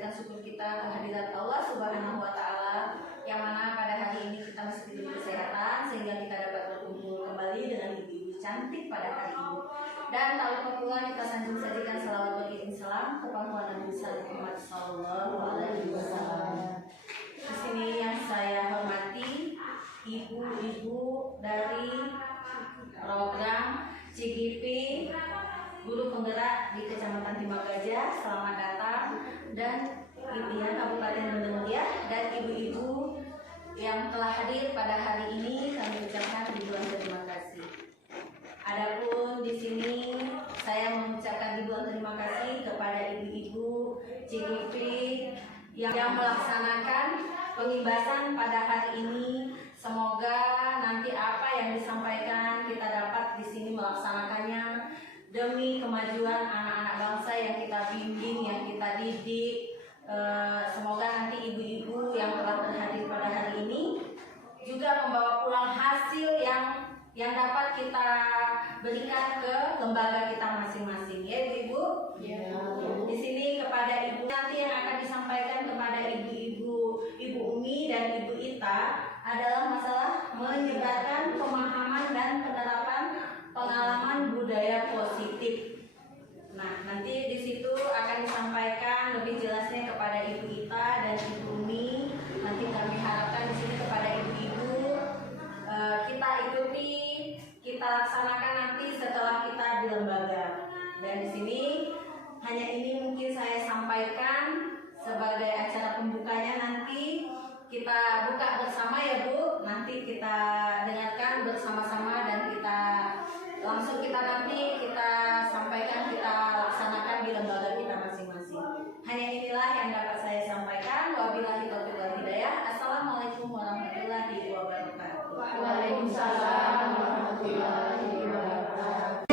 memanjatkan syukur kita kehadirat Allah Subhanahu wa Ta'ala, yang mana pada hari ini kita masih diberi kesehatan sehingga kita dapat berkumpul kembali dengan ibu-ibu cantik pada hari ini. Dan tak lupa pula kita sanjung sajikan salawat bagi Islam kepada Nabi Muhammad Sallallahu Alaihi Wasallam. Di sini yang saya hormati ibu-ibu dari program CGP Guru Penggerak di Kecamatan Timah Gajah, selamat datang, dan Ibu Kabupaten Bendung Mulia dan ibu-ibu yang telah hadir pada hari ini, kami ucapkan ribuan terima kasih. Adapun di sini saya mengucapkan ribuan terima kasih kepada ibu-ibu CGP yang melaksanakan pengimbasan pada hari ini. Semoga nanti apa yang disampaikan kita dapat di sini melaksanakannya demi kemajuan anak-anak bangsa yang kita bimbing, yang kita didik. Semoga nanti ibu-ibu yang telah terhadir pada hari ini juga membawa pulang hasil yang dapat kita berikan ke lembaga kita masing-masing, ya ibu-ibu. Ya. Di sini kepada ibu nanti yang akan disampaikan kepada ibu-ibu, Ibu Umi dan Ibu Ita adalah masalah menyebarkan pemahaman dan penerapan pengalaman budaya positif. Nah, nanti di situ akan disampaikan lebih jelasnya kepada Ibu Ita dan Ibu Umi. Nanti kami harapkan di sini kepada ibu-ibu kita ikuti, kita laksanakan nanti setelah kita di lembaga. Dan di sini hanya ini mungkin saya sampaikan sebagai acara pembukanya, nanti kita buka bersama ya Bu. Nanti kita dengarkan bersama-sama dan kita langsung nanti kita sampaikan, kita laksanakan di lembaga kita masing-masing. Hanya inilah yang dapat saya sampaikan. Wabillahi taufiq wal hidayah. Assalamualaikum warahmatullahi wabarakatuh. Waalaikumsalam warahmatullahi wabarakatuh.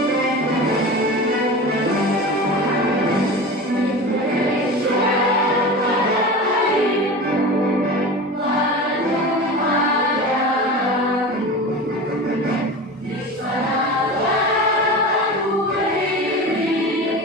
Di sana lagu ini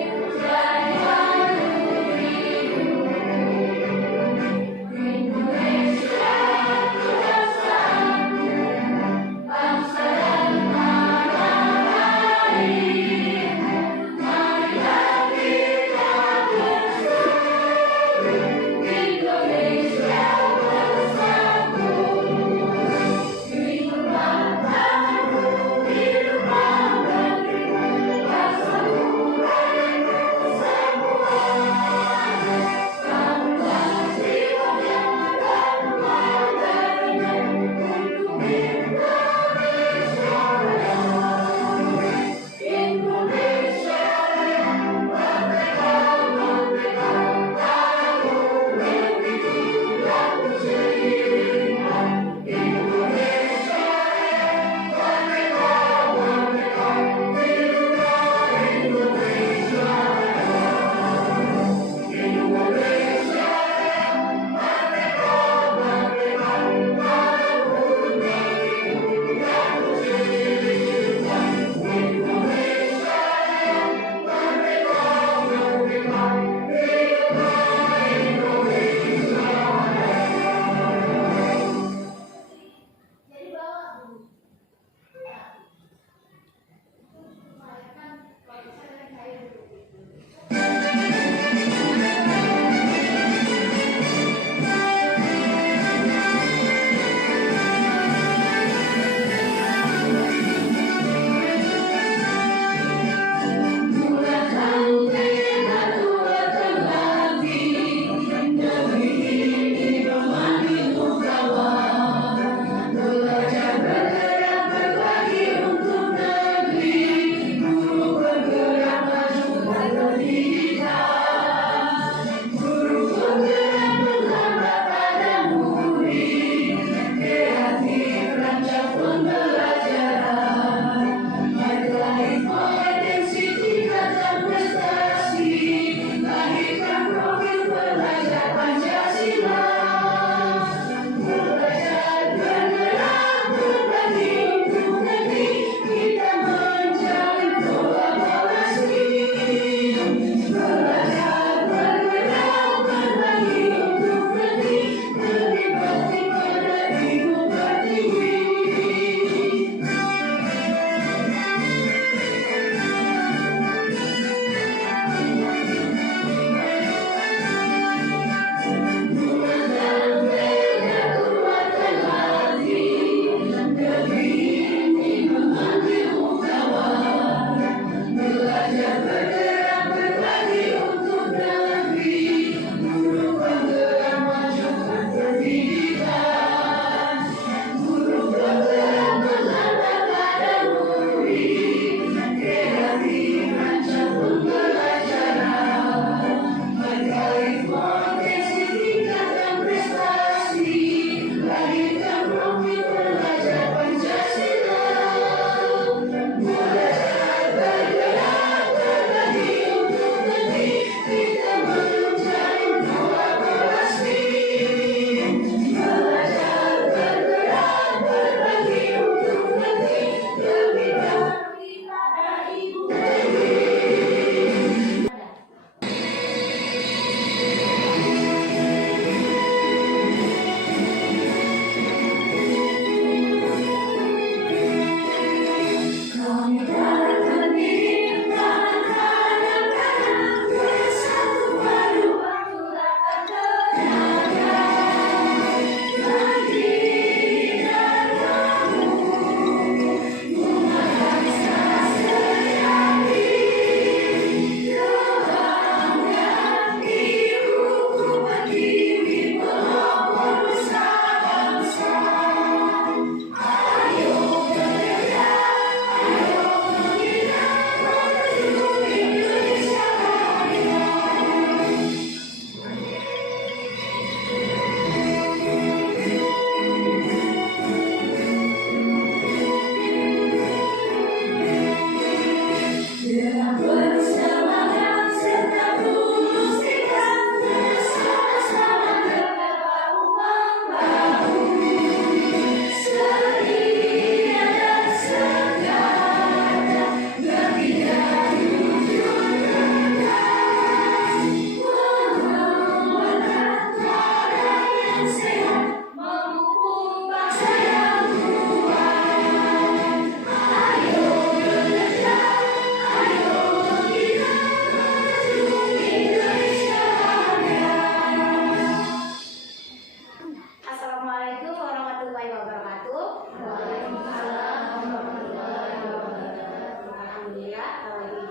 Assalamualaikum warahmatullahi wabarakatuh. Waalaikumsalam warahmatullahi wabarakatuh. Alhamdulillah,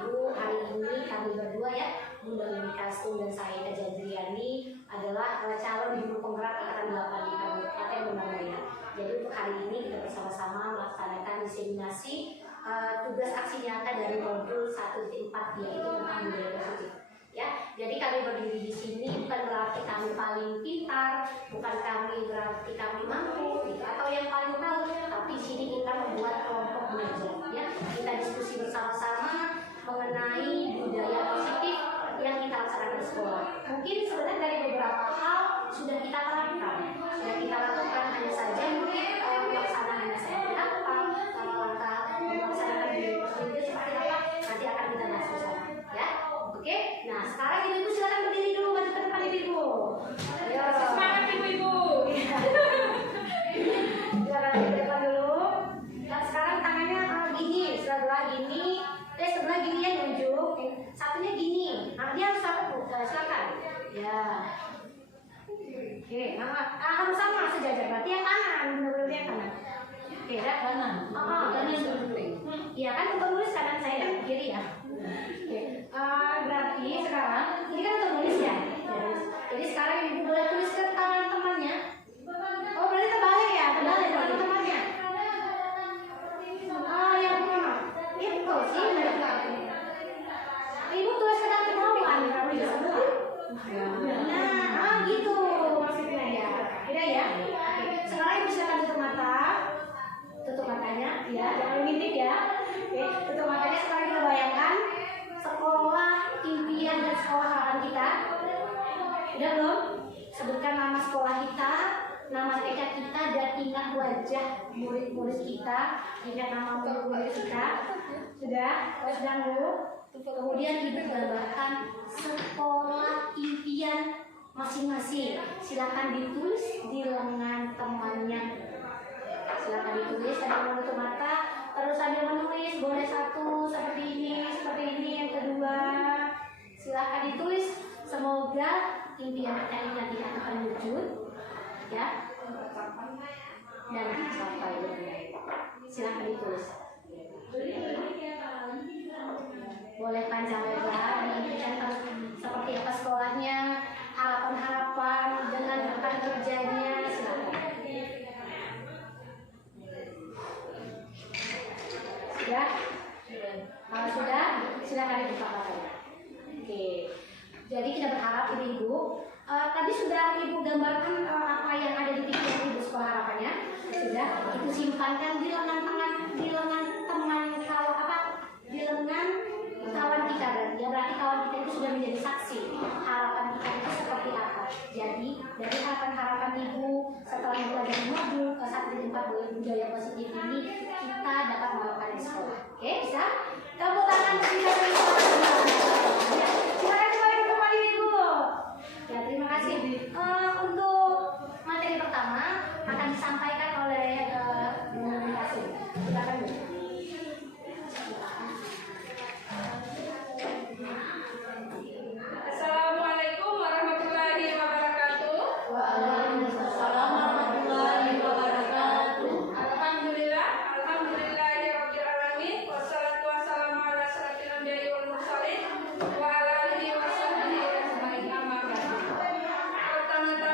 Ibu, hari ini kami berdua ya, Bunda Leni Kastum dan saya Jadriani adalah calon ibu penggerak angkatan 8 di Kabupaten Bendungan. Jadi untuk hari ini kita bersama-sama melaksanakan diseminasi tugas aksi nyata dari modul 1.4 yaitu tentang budaya positif. Ya, jadi kami berdiri di sini bukan berarti kami paling pintar, bukan kami berarti kami mampu, gitu, atau yang paling tahu, tapi di sini kita membuat kelompok belajar. Ya, kita diskusi bersama-sama mengenai budaya positif yang kita laksanakan di sekolah. Mungkin sebenarnya dari beberapa hal sudah kita terapkan, hanya saja mungkin pelaksanaannya seperti apa, langkah melaksanakan budaya positif seperti apa, nanti akan kita bahas bersama. Ya, oke. Nah, sekarang ibu-ibu silakan berdiri dulu, maju ke depan ibu-ibu. Ayo. Semangat ibu-ibu. Silakan ke depan dulu. Dan sekarang tangannya gini, sebelah gini, sebelah gini ya nunjuk. Satunya gini. Nah, dia harus satu. Silakan. Ya. Oke, harus sama sejajar. Berarti yang kanan, benar-benar yang kanan. Oke, kanan. Iya kan untuk nulis kanan saya dan kiri ya. Oke, berarti sekarang ini kan untuk nulis ya. Jadi sekarang ibu boleh tulis ke tangan temannya. Oh, berarti terbalik ya, terbalik berarti temannya. Yang mana? Itu sih. Ibu tulis ke tangan kawan, kamu bisa semua. Nah, gitu maksudnya ya. Tidak ya. Oke. Sekarang ibu silakan tutup mata. Tutup matanya, ya, jangan ngintip ya. Oke, tutup matanya. Sekarang kita bayangkan sekolah impian dan sekolah harapan kita. Udah belum? Sebutkan nama sekolah kita, nama TK kita, dan ingat wajah murid-murid kita, ingat nama murid-murid kita. Sudah? Kalau sudah dulu. Kemudian ibu gambarkan sekolah impian masing-masing. Silakan ditulis di lengan temannya. Silakan ditulis sambil menutup mata, terus sambil menulis, boleh satu seperti ini, yang kedua. Silakan ditulis. Semoga impian kita ini nanti akan wujud, ya, dan dicapai. Silakan ditulis. Boleh panjang lebar, diimpikan seperti apa sekolahnya, harapan-harapan dengan rekan kerjanya. Silakan. Sudah? Kalau sudah, silakan dibuka matanya. Oke. Jadi kita berharap ibu-ibu tadi sudah ibu gambarkan apa yang ada di pikiran ibu sekolah harapannya. Sudah, itu simpankan di lengan teman kalau apa? Di lengan kawan kita berarti. Ya, berarti kawan kita itu sudah menjadi saksi harapan kita itu seperti apa. Jadi dari harapan ibu setelah belajar modul 1.4 budaya positif ini kita dapat melakukan di sekolah. Oke, bisa? Tepuk tangan kita beri silakan kembali ke tempat ibu. Ya, terima kasih. Untuk materi pertama akan disampaikan oleh Bu Kasih. Silakan Bu. Assalamualaikum warahmatullahi wabarakatuh. Waalaikumsalam warahmatullahi wabarakatuh. Alhamdulillah, alhamdulillahirabbil alamin. Wassalatu wassalamu ala asyrofil anbiya'i wal mursalin wa ala alihi washabbihi ajmain. Amma ba'du. Pertama-tama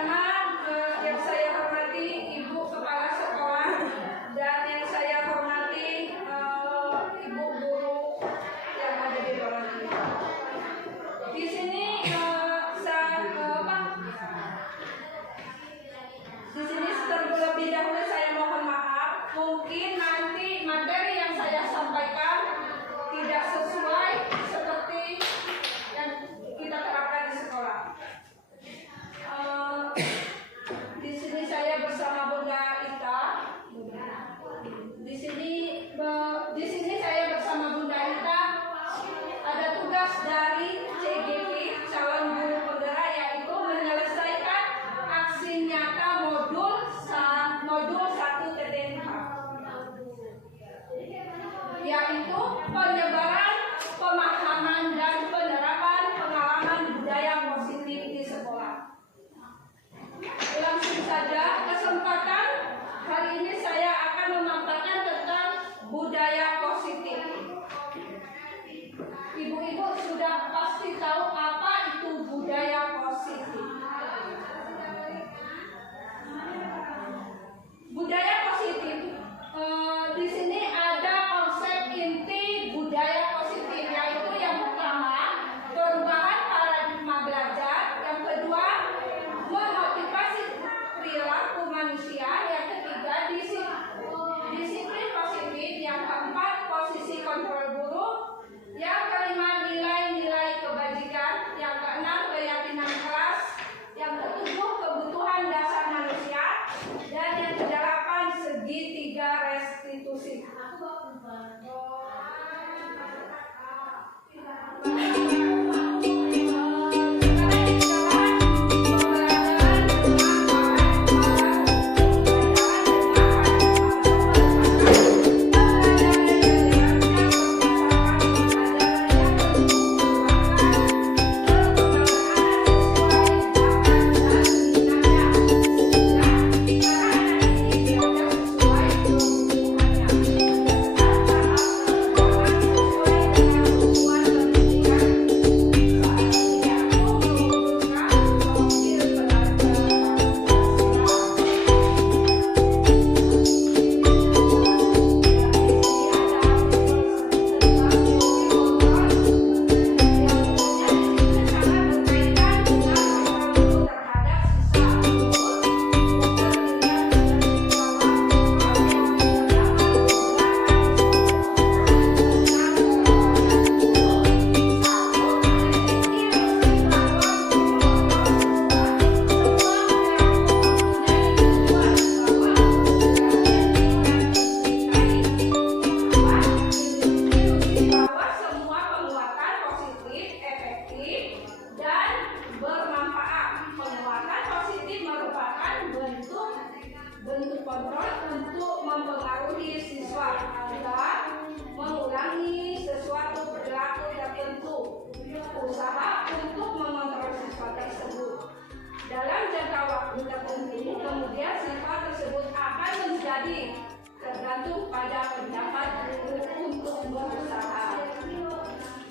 jadi tergantung pada pendapat guru untuk berusaha.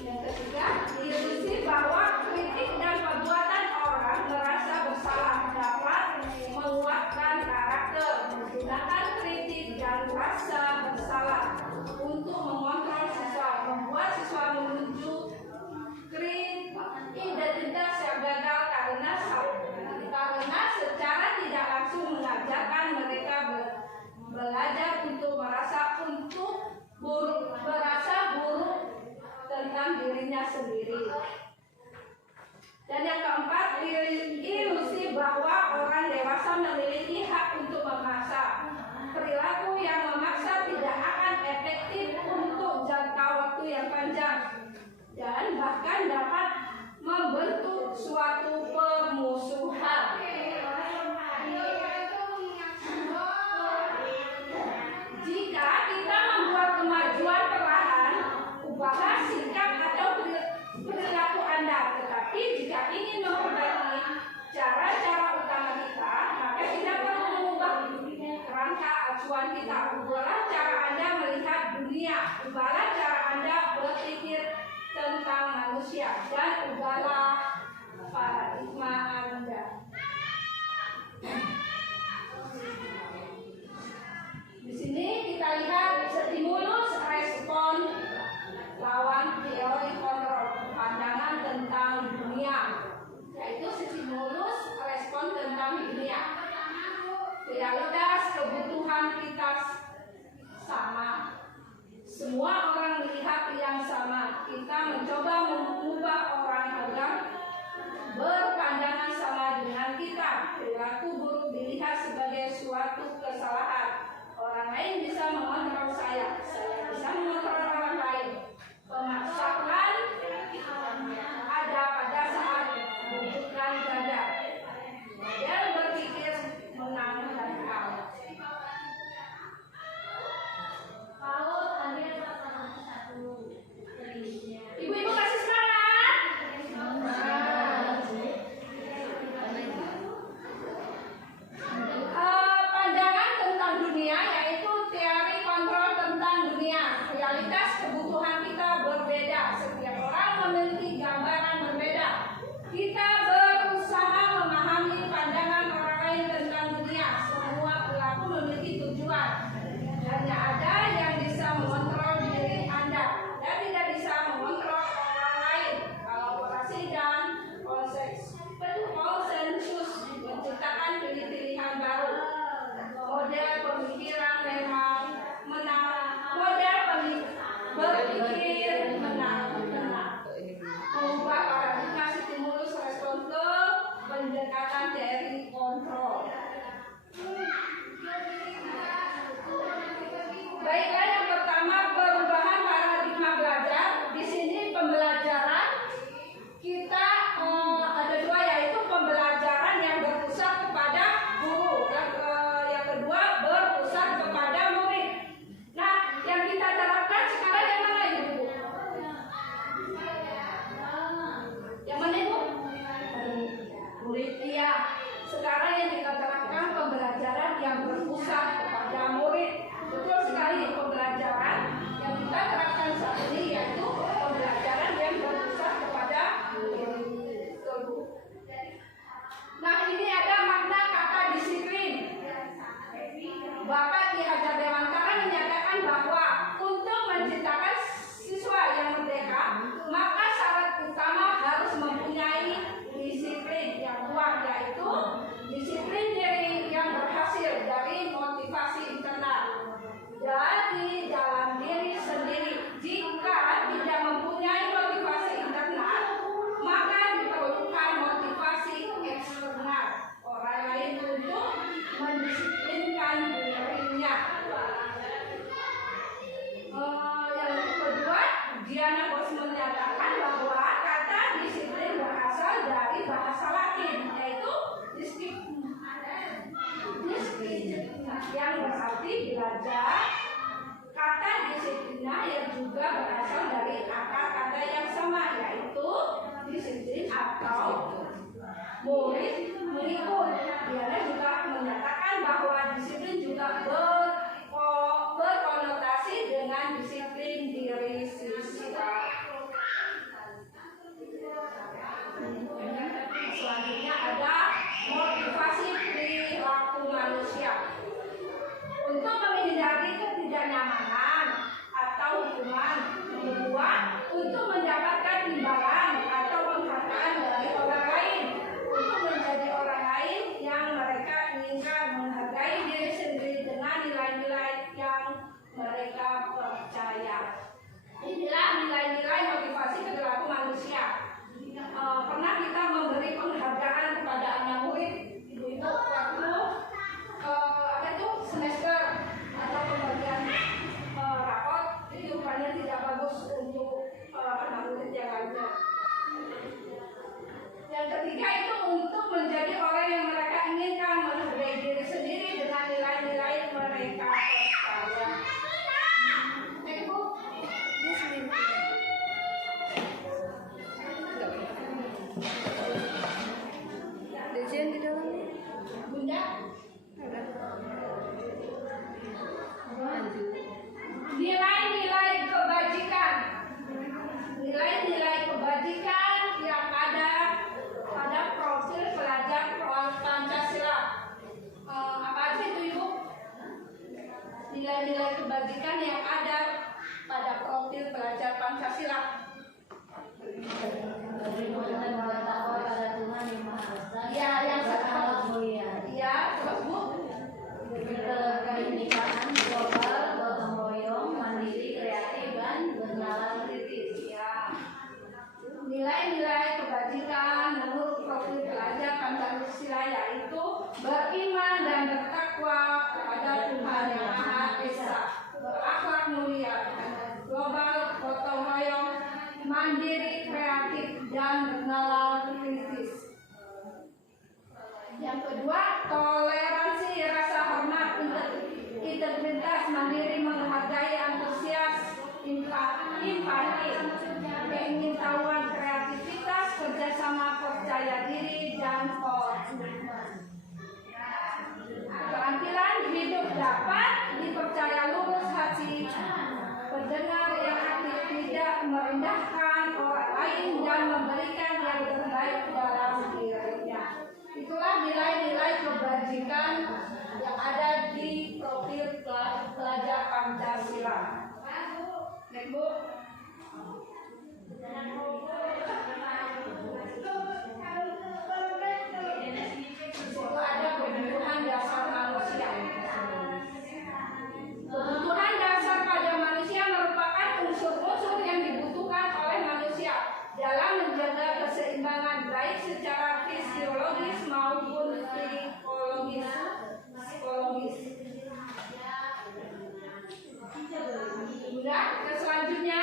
Yang ketiga, ilusi bahwa kritik dan perbuatan orang merasa bersalah dapat menguatkan karakter. Menggunakan kritik dan rasa bersalah untuk mengontrol siswa, membuat siswa menuju identitas yang gagal karena secara tidak langsung mengajarkan mereka belajar untuk merasa buruk tentang dirinya sendiri. Dan yang keempat, ilusi bahwa orang dewasa memiliki hak untuk memaksa. Perilaku yang memaksa tidak akan efektif untuk jangka waktu yang panjang dan bahkan dapat membentuk suatu permusuhan. Jika kita membuat kemajuan perlahan, ubahlah sikap atau perilaku Anda. Tetapi jika ingin memperbaiki cara-cara utama kita, maka kita perlu mengubah kerangka acuan kita. Ubahlah cara Anda melihat dunia, ubahlah cara Anda berpikir tentang manusia, dan ubahlah paradigma Anda. Di sini kita lihat stimulus respon lawan teori kontrol, pandangan tentang dunia, yaitu stimulus respon tentang dunia. Realitas kebutuhan kita sama. Semua orang melihat yang sama. Kita mencoba mengubah orang agar berpandangan sama dengan kita. Perilaku buruk dilihat sebagai suatu kesalahan. Orang lain bisa mengontrol saya bisa mengontrol orang lain. Pemaksaan ada pada saat membutuhkan ganda. Model berpikir menang dan kalah. Ibu-ibu kasih semangat. Pandangan tentang dunia yaitu teori kontrol tentang dunia. Realitas kebutuhan kita berbeda. Setiap orang memiliki gambaran berbeda. Kita berusaha memahami pandangan orang lain tentang dunia. Semua perilaku memiliki tujuan. Hanya ada yang bisa mengontrol diri Anda. Anda tidak bisa mengontrol orang lain. Kolaborasi dan konsensus menciptakan pilihan baru. Model pemikiran memang menang. Model berpikir menang. Mengubah paradigma stimulus respon ke pendekatan teori kontrol. Baiklah, yang pertama perubahan paradigma belajar. Di sini pembelajaran kita ada dua, yaitu pembelajaran yang berpusat kepada guru, yang kedua berpusat kepada murid. Nah, yang kita terapkan sekarang yang mana Ibu? Yang mana Ibu? Murid. Iya. Sekarang yang kita terapkan pembelajaran yang berpusat kepada murid. Betul sekali, pembelajaran yang kita terapkan saat ini yaitu pembelajaran yang berpusat kepada murid. Nah, ini ada makna kata disiplin. Bapak Ki Hajar Dewantara menyatakan bahwa untuk menciptakan siswa yang merdeka, maka syarat utama harus mempunyai disiplin yang kuat, yaitu disiplin diri yang berhasil dari motivasi internal dari dalam diri sendiri. Jika tidak mempunyai motivasi internal, maka diperlukan motivasi eksternal orang lain untuk mendisiplinkan dirinya. Yang kedua, Diana Bos menyatakan bahwa kata disiplin berasal dari bahasa Latin, yaitu yang berarti belajar. Kata disiplina yang juga berasal dari akar kata yang sama, yaitu disiplin atau murid mengikut. Diana juga menyatakan bahwa disiplin juga nilai-nilai kebajikan yang ada pada profil pelajar Pancasila. Beriman dan bertakwa pada Tuhan Yang Maha Esa. Ya, yang berakhlak mulia. Ya, terus Bu. Kebinekaan global, gotong royong, mandiri, kreatif, dan bernalar kritis. Ya. Nilai-nilai kebajikan menurut profil pelajar Pancasila yaitu beriman dan bertakwa kepada Tuhan Yang Maha Esa, berakhlak mulia, global, gotong royong, mandiri, kreatif, dan bernalar kritis. Yang kedua, toleransi, rasa hormat, integritas, mandiri, menghargai, antusias, empati, keingintahuan, kreativitas, kerjasama, percaya diri, dan komitmen. Keterampilan hidup dapat dipercaya lurus hati, pendengar yang aktif, tidak merendahkan orang lain, dan memberikan yang terbaik dalam dirinya. Itulah nilai-nilai kebajikan yang ada di profil pelajar Pancasila. Baik, Bu. Itu ada kebutuhan dasar manusia. Kebutuhan dasar pada manusia merupakan unsur-unsur yang dibutuhkan oleh manusia dalam menjaga keseimbangan baik secara fisiologis maupun psikologis. Udah, ke selanjutnya.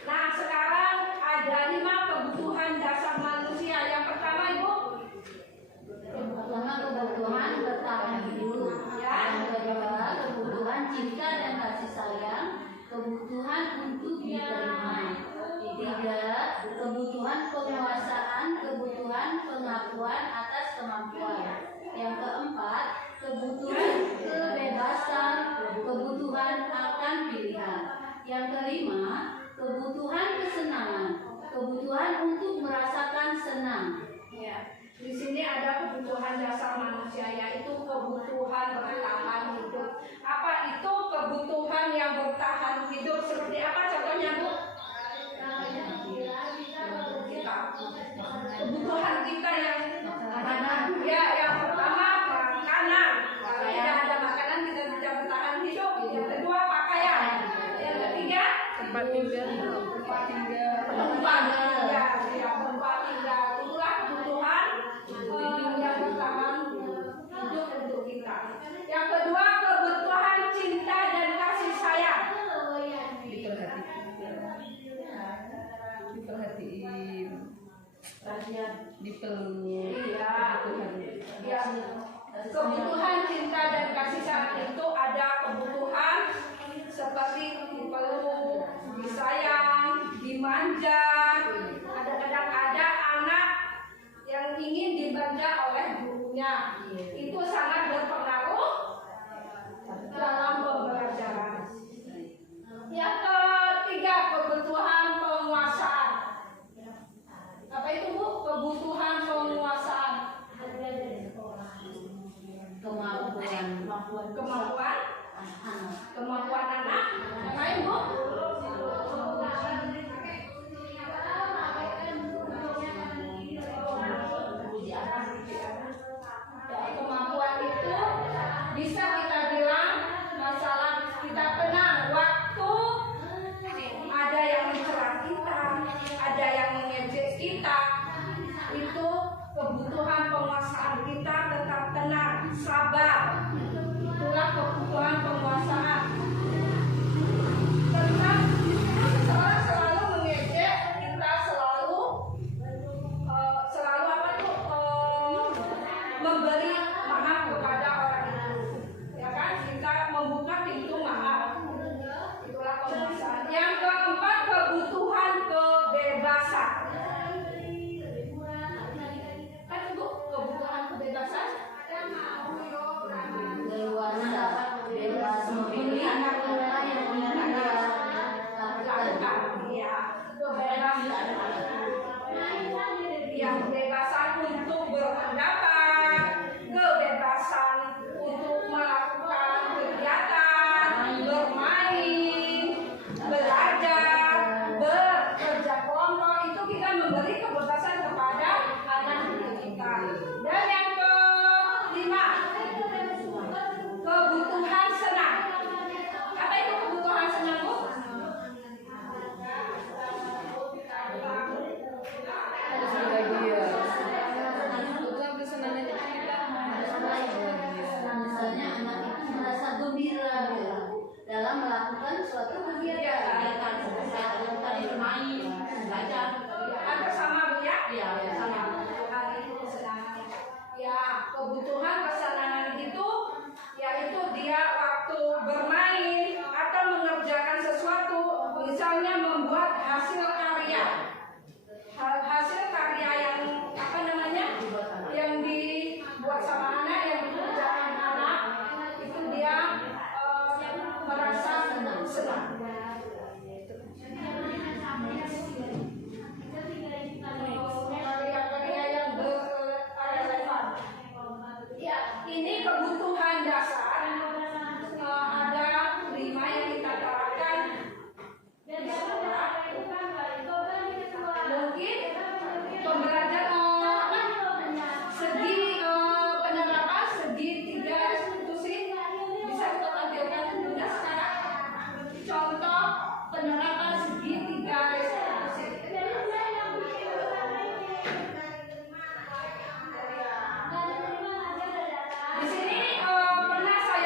Nah, sekarang ada 5 kebutuhan dasar manusia. Yang pertama, Ibu. Pertama, kebutuhan bertahan hidup. Ya. Yang kedua, kebutuhan cinta dan kasih sayang, kebutuhan untuk diterima. Ketiga, kebutuhan penguasaan, kebutuhan pengakuan atas kemampuan. Yang keempat, kebutuhan kebebasan, kebutuhan akan pilihan. Yang kelima, kebutuhan kesenangan, kebutuhan untuk merasakan senang. Ya. Di sini ada kebutuhan dasar manusia yaitu kebutuhan bertahan hidup. Apa itu kebutuhan yang bertahan hidup? Seperti apa contohnya, Bu? Kita. Kebutuhan kita yang makanan. Ya, yang pertama makanan. Kalau tidak ada makanan kita tidak bertahan hidup. Yang kedua pakaian. Yang ketiga tempat tinggal. Tempat tinggal. Itulah kebutuhan yang bertahan hidup untuk kita. Yang kedua, kebutuhan cinta dan kasih sayang. Diperhatiin, dipeluk. Iya. Ya. Kebutuhan cinta dan kasih sayang itu ada kebutuhan seperti dipeluk, disayang, dimanja. Kadang-kadang ada anak yang ingin dimanja oleh gurunya. Itu sangat berpengaruh dalam pembelajaran. Yang ketiga, kebutuhan penguasaan. Apa itu, Bu? Kebutuhan penguasaan. Kemampuan anak. Yang lain, Bu? Kemampuan itu bisa kita bilang masalah kita tenang waktu ada yang mencela kita, ada yang mengejek kita. Itu kebutuhan penguasaan kita tetap tenang, sabar. Itulah kebutuhan penguasaan. Karena seseorang selalu mengejek, kita selalu apa tuh memberi maaf kepada orang itu. A. Kebutuhan senang. Apa itu kebutuhan senang, Bu? Misalnya anak itu merasa gembira dalam melakukan suatu kegiatan tadi bermain, belajar. Ada sama, Bu, ya? Iya, sama. Kebutuhan itu kesenangan. Ya, kebutuhan kesenangan itu yaitu dia waktu bermain atau mengerjakan sesuatu, misalnya membuat hasil karya. Hasil karya yang apa namanya? Yang dibuat sama anak, yang dikerjakan anak, itu dia merasa senang. Karya-karya yang berrelevan. Ya, ini kebutuhan dasar. Ada 5 yang kita terapkan di sekolah. Mungkin pembelajaran segi penerapan segi 3 institusi bisa kita tampilkan juga sekarang. Contoh penerapan segi 3 institusi. Di sini pernah saya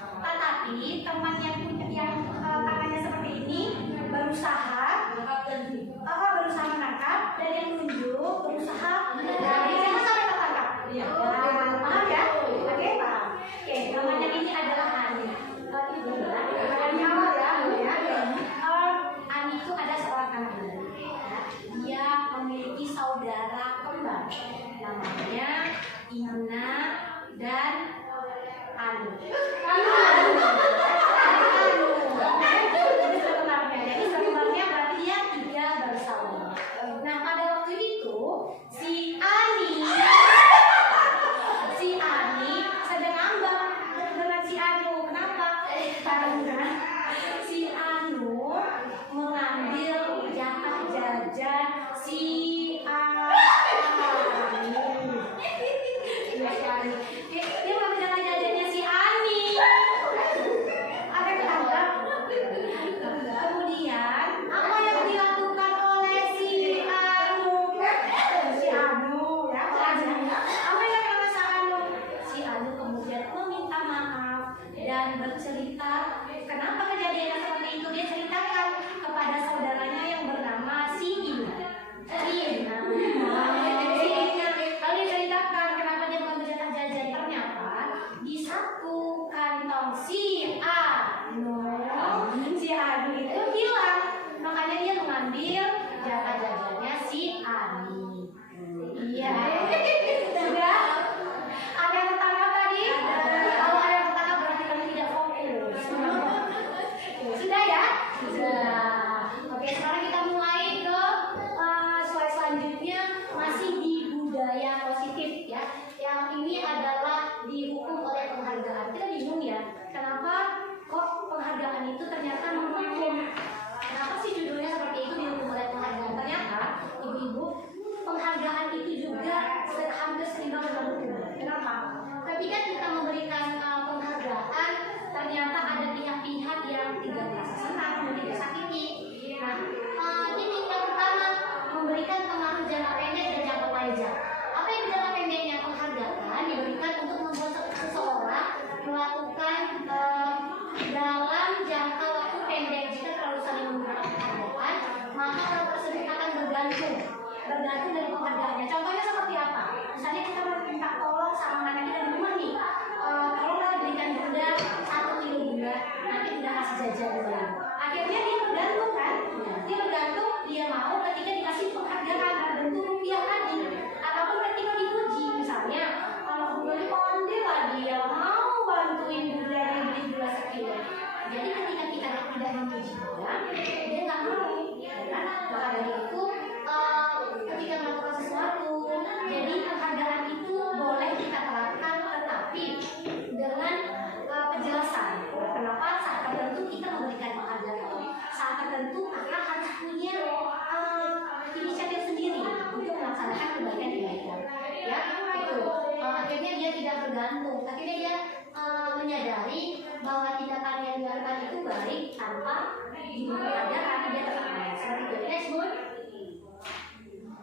Tetapi teman yang punya tangannya seperti ini berusaha menangkap, dan yang nunjuk berusaha menarik. Jangan sampai tertangkap. Paham ya? Oke, paham. Oke, namanya ini adalah Ani. Ini benar. Namanya awal ya. Ani itu ada seorang anak. Dia memiliki saudara kembar. Namanya Ina dan Anu. Jadi sebenarnya berarti dia 3 bersaudara. Nah, pada waktu itu si Ani sedang ngambek dengan si Anu. Kenapa? Karena si Anu mengambil jatah jajan si Ani. Dia mengambil jatah jajannya si Ani. Ada ketangkap. Kemudian apa yang dilakukan oleh si Anu ya? Apa yang dilakukan si Anu? Si Anu kemudian meminta maaf dan bercerita kenapa kejadiannya seperti itu. Dia ceritakan kepada saudaranya yang bernama si Ina. Lalu dia ceritakan kenapa dia mengambil jatah jajan. Ternyata di satu kantong si Anu itu hilang, makanya dia mengambil jatah jajannya si Ani. Iya. Sudah? Ada yang tertangkap tadi? Kalau ada yang tertangkap berarti kami tidak fokus. Sudah ya? Sudah. Oke, sekarang kita mulai ke slide selanjutnya, masih di budaya positif ya. Yang ini adalah dihukum oleh penghargaan. Kita bingung ya, kenapa kok penghargaan itu ternyata menghukum? Kenapa sih judulnya seperti itu, dihukum oleh penghargaan? Ternyata ibu-ibu, penghargaan itu juga hampir seimbang dengan hukum. Kenapa? Ketika kita memberikan penghargaan, ternyata ada pihak-pihak yang tidak merasa senang, tidak sakiti. Nah, ini yang pertama, memberikan pengaruh jangka pendek dan jangka panjang. Apa yang jangka pendeknya? Penghargaan diberikan untuk membuat seseorang melakukan dalam jangka waktu pendek. Jika terlalu sering menggunakan penghargaan, maka orang tersebut akan bergantung dari penghargaannya. Contohnya seperti apa? Misalnya kita minta tolong sama anak kita di rumah nih, tolonglah belikan bunda 1 kilo gula, nanti tidak kasih jajan dulu. Akhirnya dia bergantung kan? Dia mau ketika dikasih penghargaan berbentuk rupiah tadi, ataupun ketika dipuji. Misalnya kalau bunda ini pandai lah, dia mau bantuin bunda beli gula sekilo. Jadi ketika kita tidak memuji dia nggak mau, kan? Maka dari itu ketika melakukan sesuatu, jadi penghargaan itu boleh kita terapkan, tetapi dengan penjelasan. Kenapa saat tertentu kita memberikan penghargaan? Saat tertentu maka harus punya inisiatif sendiri untuk melaksanakan kebaikan. Ya, itu. Akhirnya dia tidak bergantung. Akhirnya dia menyadari bahwa tindakan yang dilakukan itu baik tanpa penghargaan, dia tetap baik. Seperti itu. Next, Bun.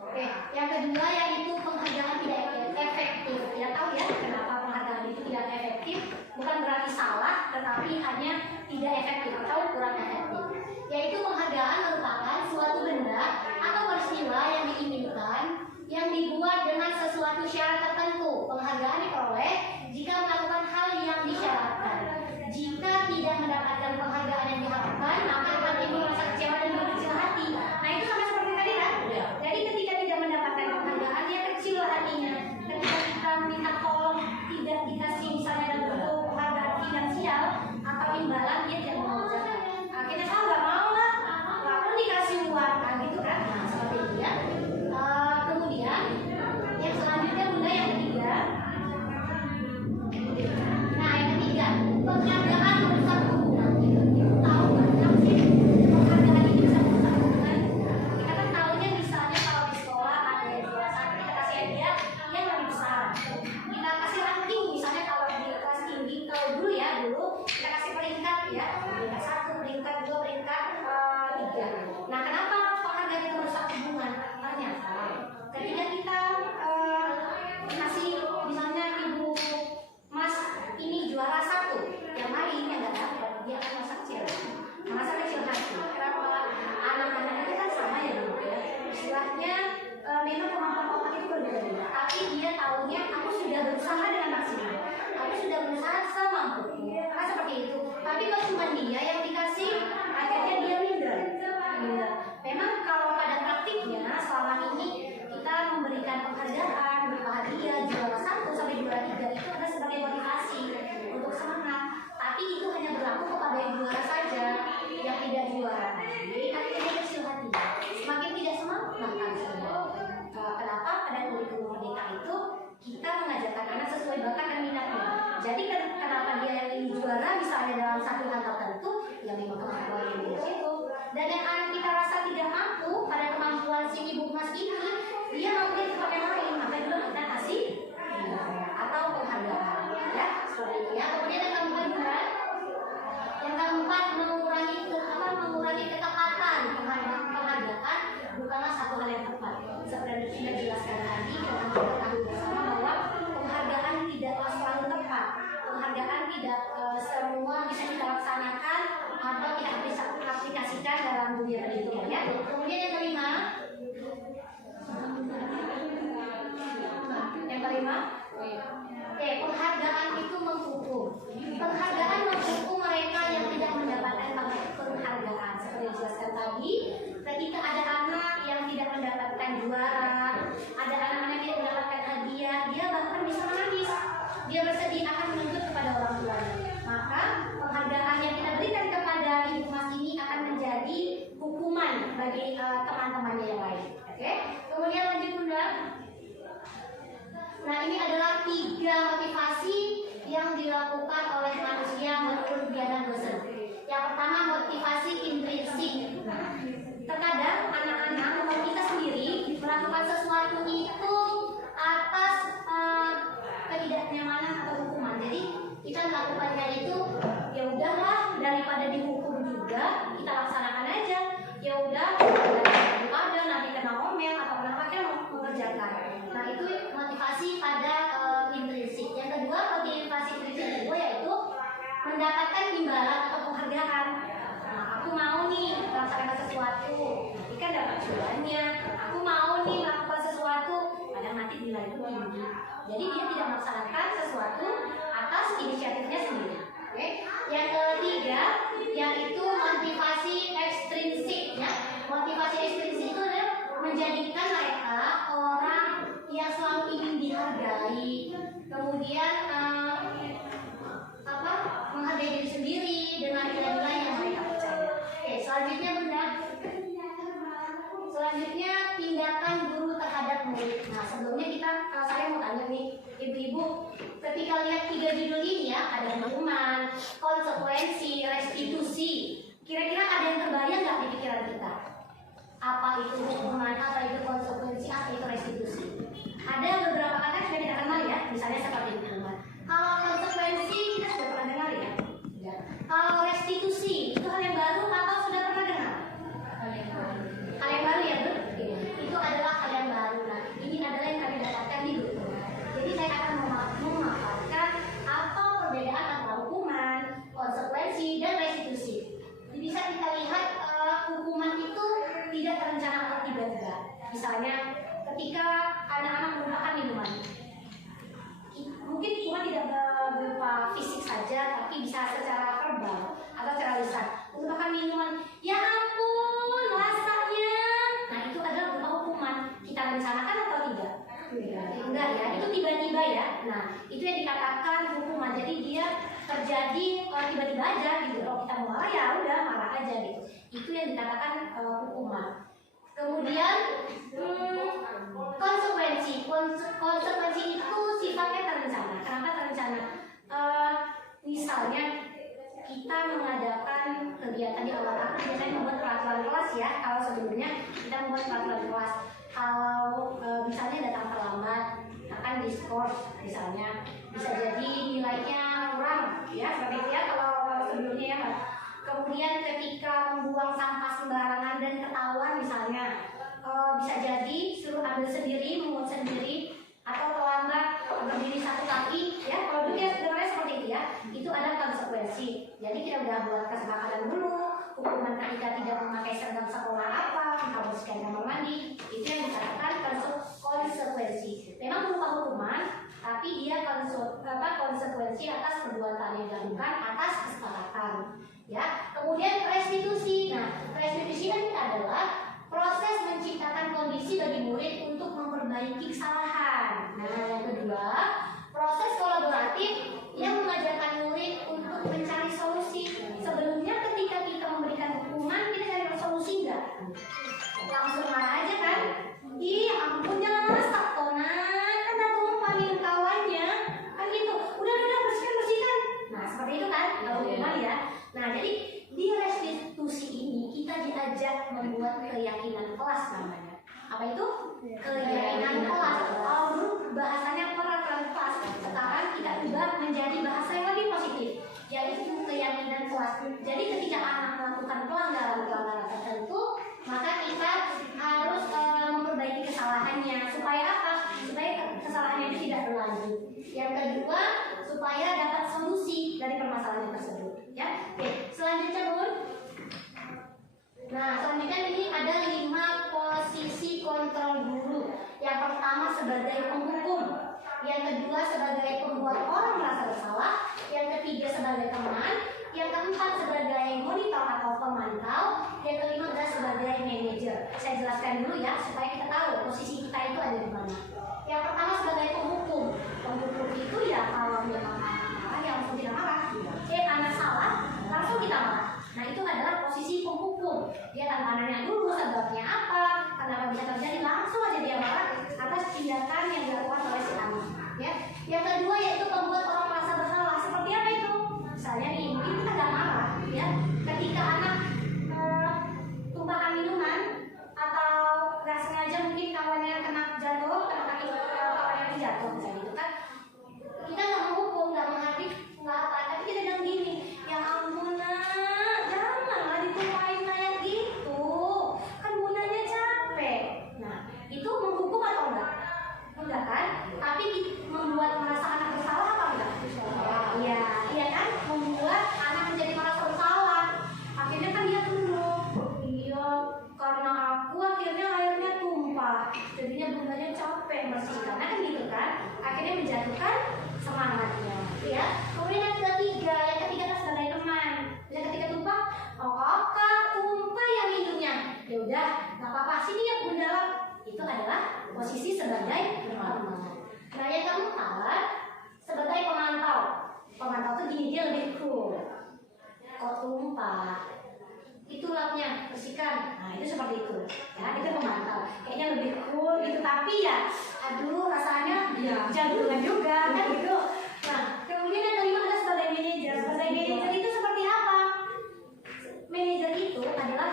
Oke, yang kedua yaitu penghargaan tidak efektif. Tidak tahu ya kenapa penghargaan itu tidak efektif. Bukan berarti salah, tetapi hanya tidak efektif atau kurang efektif. Yaitu penghargaan merupakan suatu benda atau peristiwa yang diinginkan yang dibuat dengan sesuatu syarat tertentu. Penghargaan diperoleh jika melakukan hal yang disyaratkan. Jika tidak mendapatkan penghargaan yang diharapkan, maka akan timbul rasa kecewa dan berkecil hati. Nah, itu sama seperti tadi kan? Jadi ketika tidak mendapatkan penghargaan, dia kecil hatinya. Ketika kita minta tolong tidak dikasih misalnya dalam bentuk penghargaan finansial atau imbalan, dia tidak mau mengerjakan. Akhirnya saya nggak mau lah, nggak pun dikasih uang, nah gitu kan? Nah, seperti itu ya. Kemudian yang selanjutnya bunda yang ketiga. Nah, yang ketiga, penghargaan merusak hubungan. Tahu nggak kenapa sih penghargaan ini bisa merusak hubungan? Kita kan tahunya misalnya kalau di sekolah ada yang juara satu, kita kasih hadiah yang lebih besar. Kita kasih ranking misalnya kalau di kelas tinggi, kalau dulu kita kasih peringkat ya. tidak juara tadi, akhirnya kecil hati. Semakin tidak semangat bahkan sebenarnya. Kenapa pada kurikulum merdeka itu kita mengajarkan anak sesuai bakat dan minatnya. Jadi kenapa dia yang ini juara misalnya dalam satu hal tertentu, ya memang kemampuannya di situ. Dan yang anak kita rasa tidak mampu pada kemampuan si ibu mas ini, dia mampu di tempat yang lain, maka juga kita kasih atau penghargaan, ya seperti itu ya. Kemudian yang keempat benar, yang keempat mengurangi ketepatan. Penghargaan bukanlah satu hal yang tepat. Seperti yang sudah dijelaskan tadi, kita tahu bersama bahwa penghargaan tidaklah selalu tepat. Penghargaan tidak semua bisa kita laksanakan atau kita bisa aplikasikan dalam dunia pendidikan ya. Kemudian yang kelima, penghargaan itu menghukum. Penghargaan menghukum mereka yang tidak mendapatkan penghargaan. Seperti yang dijelaskan tadi, ketika ada anak yang tidak mendapatkan juara, ada anak-anak yang tidak mendapatkan hadiah, dia bahkan bisa menangis. Dia bersedih akan menuntut kepada orang tuanya. Maka penghargaan yang kita berikan kepada ibu mas ini akan menjadi hukuman bagi teman-temannya yang lain. Oke? Kemudian lanjut bunda. Nah, ini adalah 3 motivasi yang dilakukan oleh manusia menurut Diana Gosen. Yang pertama, motivasi intrinsik. Terkadang anak-anak atau kita sendiri melakukan sesuatu itu atas ketidaknyamanan atau hukuman. Jadi kita melakukannya itu ya udahlah, daripada dihukum juga kita laksanakan aja. Ya udah, daripada nanti kena omel atau kenapa kita mengerjakan. Nah, itu motivasi pada intrinsik. Yang kedua, motivasi intrinsik kedua yaitu mendapatkan imbalan atau penghargaan. Nah, aku mau nih melaksanakan sesuatu, nanti kan dapat jualannya. Aku mau nih melakukan sesuatu, kadang nanti nilai itu tinggi. Jadi dia tidak melaksanakan sesuatu atas inisiatifnya sendiri. Oke. Yang ketiga, yaitu motivasi ekstrinsik ya. Motivasi ekstrinsik itu adalah menjadikan mereka orang yang selalu ingin dihargai, kemudian menghargai diri sendiri dengan nilai-nilai yang mereka percaya. Oke, selanjutnya bunda. Selanjutnya tindakan guru terhadap murid. Nah, sebelumnya saya mau tanya nih ibu-ibu, ketika lihat 3 judul ini ya, ada hukuman, konsekuensi, restitusi. Kira-kira ada yang terbayang nggak di pikiran kita? Apa itu hukuman, apa itu konsekuensi, apa itu restitusi? Ada beberapa kata yang sudah kita kenal ya, misalnya seperti hukuman. Kalau konsekuensi kita sudah pernah dengar ya. Kalau restitusi itu hal yang baru atau sudah pernah dengar? Hal yang baru ya, Bu? Itu adalah hal yang baru. Nah, ini adalah yang kami dapatkan di buku. Jadi saya akan memaparkan apa perbedaan antara hukuman, konsekuensi, dan restitusi. Jadi bisa kita lihat hukuman itu tidak terencana atau tiba-tiba. Misalnya ketika anak-anak menggunakan minuman, mungkin hukuman tidak berupa fisik saja, tapi bisa secara verbal atau secara lisan. Menggunakan minuman, ya ampun rasanya. Nah, itu adalah berupa hukuman. Kita rencanakan atau tidak? Enggak ya, itu tiba-tiba ya. Nah, itu yang dikatakan hukuman. Jadi dia terjadi tiba-tiba aja gitu. Kalau kita mau marah ya udah marah aja gitu. Itu yang dikatakan hukuman. Kemudian konsekuensi. Konsekuensi itu sifatnya terencana. Kenapa terencana? Misalnya kita mengadakan kegiatan di awal tahun, biasanya membuat peraturan kelas ya. Kalau sebelumnya kita membuat peraturan kelas. Kalau misalnya datang terlambat, akan diskors misalnya, bisa jadi nilainya kurang ya, seperti itu ya kalau sebelumnya ya Pak. Kemudian ketika membuang sampah sembarangan dan ketahuan misalnya, bisa jadi suruh ambil sendiri, mengut sendiri, atau terlambat berdiri satu kaki ya. Kalau dulu ya sebenarnya seperti itu ya, itu ada konsekuensi. Jadi kita udah buat kesepakatan dulu, hukuman ketika tidak memakai seragam sekolah apa, membersihkan kamar mandi, itu yang dikatakan konsekuensi. Memang berupa hukuman, tapi dia konsekuensi atas perbuatan yang dilakukan atas kesepakatan. Ya, kemudian restitusi. Nah, restitusi ini adalah proses menciptakan kondisi bagi murid untuk memperbaiki kesalahan. Nah, yang kedua, proses kolaboratif yang mengajarkan murid untuk mencari solusi. Sebelumnya ketika kita memberikan hukuman Apa itu? Keyakinan kelas. Kalau dulu bahasanya peraturan kelas, sekarang kita ubah menjadi bahasa yang lebih positif, yaitu keyakinan kelas. Jadi ketika anak melakukan pelanggaran tertentu, maka kita harus memperbaiki kesalahannya. Supaya apa? Supaya kesalahannya itu tidak berlanjut. Yang kedua, supaya dapat solusi dari permasalahan tersebut. Ya, oke. Selanjutnya, Bun. Nah, selanjutnya ini ada 5 posisi kontrol guru. Yang pertama sebagai penghukum, yang kedua sebagai pembuat orang merasa bersalah, yang ketiga sebagai teman, yang keempat sebagai monitor atau pemantau, yang kelima adalah sebagai manajer. Saya jelaskan dulu ya supaya kita tahu posisi kita itu ada di mana. Yang pertama sebagai penghukum. Penghukum itu ya kalau memang anak marah ya langsung kita marah. Anak salah langsung kita marah. Nah itu adalah posisi penghukum. Dia tanpa nanya dulu sebabnya apa, kenapa bisa terjadi, langsung aja dia marah atas tindakan yang dilakukan oleh si anak. Ya. Yang kedua yaitu pembuat orang merasa bersalah. Seperti apa itu? Misalnya nih, mungkin kita nggak marah, ya. Ketika anak tumpahkan minuman atau nggak sengaja mungkin kawannya kena jatuh, kena kaki kawannya jatuh, misalnya itu kan. Kita nggak menghukum, nggak menghakimi, nggak apa, tapi kita bilang gini, ya ampun nak, janganlah ditumpahin kayak gitu, kan bundanya capek. Nah, itu menghukum atau enggak? Enggak kan? Tapi membuat merasa anak bersalah apa enggak? Iya, iya kan? Membuat anak menjadi merasa bersalah. Akhirnya kan dia penuh. Iya, karena aku akhirnya airnya tumpah. Jadinya bundanya capek bersihkan. Nah, kan gitu kan? Akhirnya menjatuhkan semangatnya, ya. Kemudian yang ketiga kan sebagai teman. Yang ketiga tumpah, oh kakak tumpah ya minumnya. Ya udah, nggak apa-apa sini ya bunda lah. Itu adalah posisi sebagai teman. Nah yang keempat sebagai pemantau. Pemantau tuh gini, dia lebih cool. Kok tumpah? Itu lapnya, bersihkan. Nah itu seperti itu. Ya itu pemantau. Kayaknya lebih cool gitu, tapi ya, aduh rasanya jagoan juga kan gitu. Nah kemudian yang kelima adalah sebagai manajer. Sebagai manajer itu seperti apa? Manajer itu adalah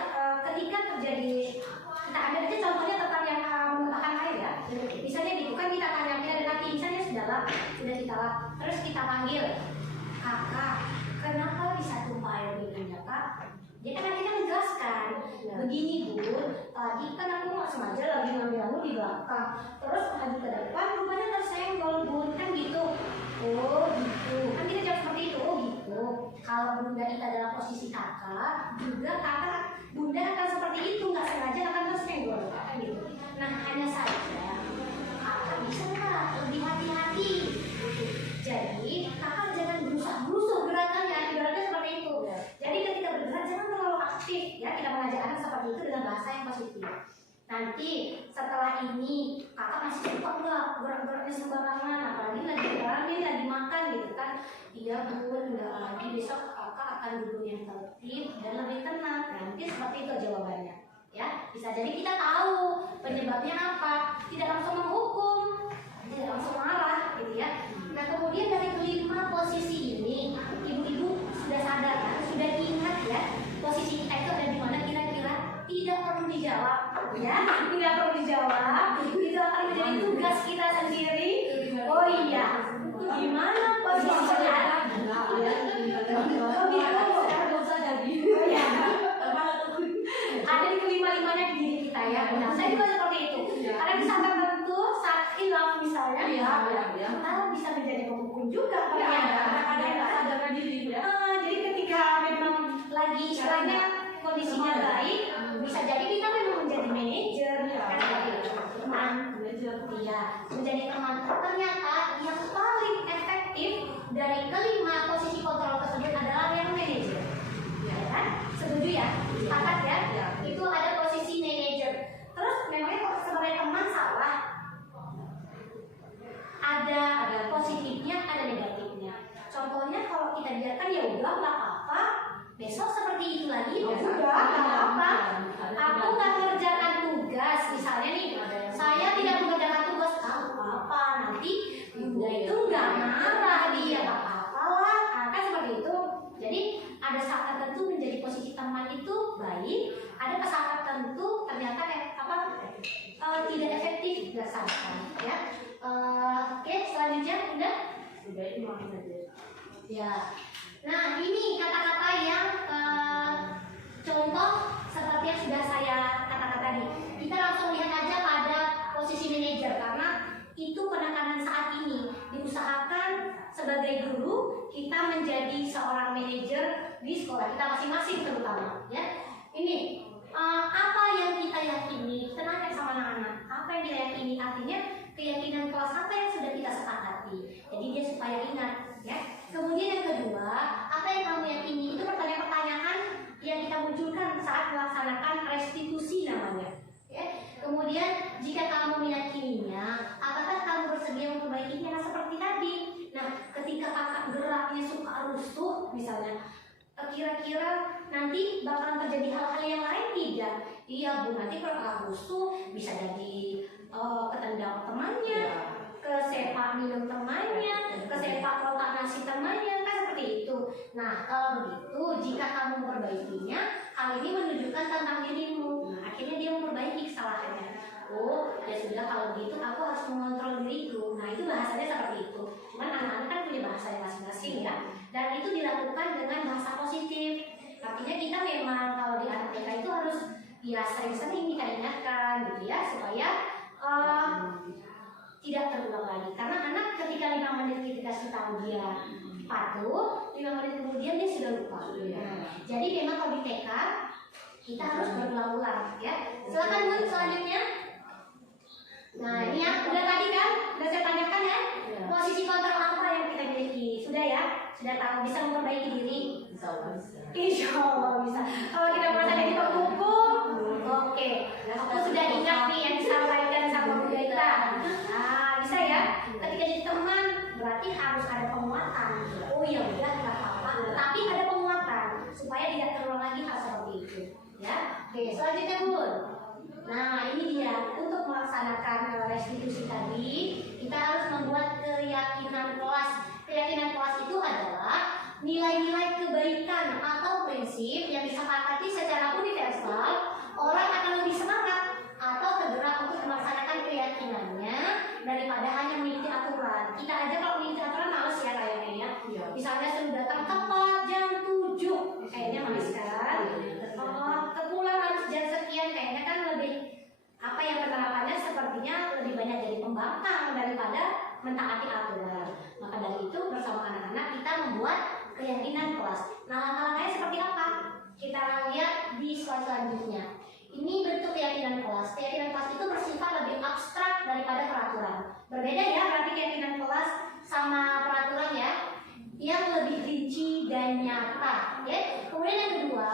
ketika terjadi, kita ambil aja contohnya tentang yang meletakkan air ya. Misalnya gitu kan kita akan yakin ada kaki, misalnya sudah kita lap, terus kita panggil kakak, kenapa bisa tumpah air minumnya kak? Dia kan akhirnya menjelaskan, begini bu, tadi kan aku nggak sengaja lagi ngambil lalu di belakang, terus maju ke depan, rupanya tersenggol bun, kan gitu. Oh gitu, kan kita jawab seperti itu. Oh gitu. Kalau bunda kita dalam posisi kakak, juga kakak bunda akan seperti itu, nggak sengaja akan tersenggol, kan gitu. Nah hanya saja kakak bisa nggak lebih hati-hati. Jadi kakak jangan berusaha gerakannya, ibaratnya seperti itu. Jadi ketika bergerak jangan terlalu aktif, ya. Kita mengajak anak seperti itu dengan bahasa yang positif. Nanti setelah ini kakak masih suka nggak gerak-geraknya sembarangan, apalagi lagi jalan nih, lagi makan gitu kan? Iya bun, nggak lagi, besok kakak akan duduk yang tertib dan lebih tenang. Nanti seperti itu jawabannya, ya. Bisa jadi kita tahu penyebabnya apa, tidak langsung menghukum, tidak langsung marah, gitu ya. Nah kemudian dari kelima posisi ini, ibu-ibu sudah sadar kan, sudah ingat ya posisi kita itu ada di mana kira-kira? Tidak perlu dijawab, ya, tidak perlu dijawab. Itu akan menjadi tugas kita sendiri. Oh iya, di mana posisinya? Oh iya, ada di kelima-limanya di diri kita ya. Nah, saya juga seperti itu. Karena di saat tertentu, saat hilaf misalnya, kita bisa menjadi penghukum juga. Ada yang tak sadarkan diri ya. Jadi ketika memang lagi istilahnya kondisinya baik, bisa jadi kita memang menjadi manajer, kan seperti itu. Teman, iya, menjadi teman. Ternyata yang paling efektif dari kelima posisi kontrol tersebut adalah yang manajer. Ya kan? Setuju ya? Sepakat ya? Itu ada posisi manajer. Terus memangnya kok sebagai teman salah? Ada positifnya, ada negatifnya. Contohnya kalau kita biarkan ya udah nggak apa-apa. Besok seperti itu lagi, ya udah nggak apa-apa. Aku nggak mengerjakan tugas, misalnya nih, saya tidak mengerjakan tugas, apa-apa. Nanti bunda itu nggak marah dia, nggak apa-apa lah. Kan seperti itu. Jadi ada saat tertentu menjadi posisi teman itu baik, ada saat tertentu ternyata tidak efektif dilaksanakan ya. Oke, selanjutnya udah itu aja ya. Nah, ini kata-kata yang contoh seperti yang sudah saya katakan tadi. Kita langsung lihat aja pada posisi manajer karena itu penekanan saat ini. Diusahakan sebagai guru kita menjadi seorang manajer di sekolah kita masing-masing terutama ya. Ini apa yang kita yakini, kita nanya sama anak-anak apa yang kita yakini, artinya keyakinan kelas apa yang sudah kita sepakati, jadi dia supaya ingat ya. Kemudian yang kedua, apa yang kamu yakini, itu pertanyaan-pertanyaan yang kita munculkan saat melaksanakan restitusi namanya ya. Kemudian jika kamu meyakininya, apakah kamu bersedia memperbaikinya? Nah, seperti tadi. Nah, ketika kakak geraknya suka rusuh misalnya, kira-kira nanti bakalan terjadi hal-hal yang lain tidak? Iya Bu, nanti kalau kakak rusuh bisa jadi ketendang temannya, kesepak minum temannya, kesepak kotak nasi temannya, kan seperti itu. Nah, kalau begitu, jika kamu memperbaikinya, hal ini menunjukkan tentang dirimu. Nah, akhirnya dia memperbaiki kesalahannya. Oh, ya sudah, kalau begitu aku harus mengontrol diriku. Nah, itu bahasanya seperti itu. Cuman anak-anak kan punya bahasanya masing-masing ya. Dan itu dilakukan dengan bahasa positif. Artinya kita memang kalau di anak TK itu harus ya sering-sering kita ingatkan gitu ya, supaya tidak terulang lagi. Karena anak ketika 5 menit kita kasih tahu dia patuh, 5 menit kemudian dia sudah lupa. Jadi memang kalau di TK kita harus berulang-ulang ya. Silakan Bu, selanjutnya. Nah, ini ya, udah tadi kan, udah saya tanyakan ya, posisi kontrol apa yang kita miliki, sudah ya, sudah tahu, bisa memperbaiki diri. Insya Allah bisa. Kalau kita merasa jadi penghukum, oke, aku sudah ingat nih yang disampaikan sama Bu Gaita. Nah, bisa ya. Ketika jadi teman, berarti harus ada penguatan. Oh ya udah, nggak apa-apa, tapi ada penguatan supaya tidak terulang lagi hal seperti itu. Ya, oke, selanjutnya Bu. Nah, ini dia, untuk melaksanakan restitusi tadi, kita harus membuat keyakinan kelas. Keyakinan kelas itu adalah nilai-nilai kebaikan atau prinsip yang disepakati secara universal. Orang akan lebih semangat atau tergerak untuk melaksanakan keyakinannya daripada hanya mengikuti aturan. Kita aja kalau mengikuti aturan males ya kayaknya ya. Misalnya suruh datang tepat jam 7, kayaknya males kan. Kepulang harus jam sekian, kayaknya kan lebih apa yang penerapannya sepertinya lebih banyak jadi pembangkang daripada mentaati aturan. Maka dari itu bersama anak-anak kita membuat keyakinan kelas. Nah, langkah-langkahnya seperti apa? Kita lihat di slide selanjutnya. Ini bentuk keyakinan kelas. Keyakinan kelas itu bersifat lebih abstrak daripada peraturan. Berbeda ya, berarti keyakinan kelas sama peraturan ya, yang lebih rinci dan nyata. Ya. Kemudian yang kedua,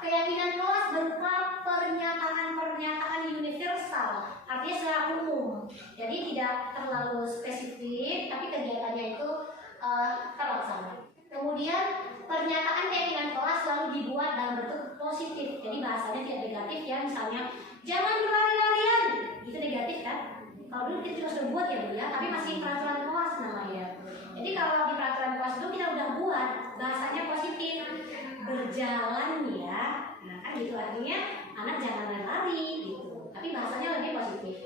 keyakinan kelas berupa pernyataan-pernyataan universal, artinya secara umum. Jadi tidak terlalu spesifik, tapi kegiatannya itu terlaksana. Kemudian pernyataan keyakinan kelas selalu dibuat dalam bentuk positif, jadi bahasanya tidak negatif ya. Misalnya jangan berlari-larian, itu negatif kan? Kalau dulu kita sudah buat ya Bu ya, tapi masih peraturan kelas namanya. Jadi kalau di peraturan kelas itu kita udah buat bahasanya positif, berjalan ya. Nah kan gitu, artinya anak jangan lari gitu, tapi bahasanya lebih positif.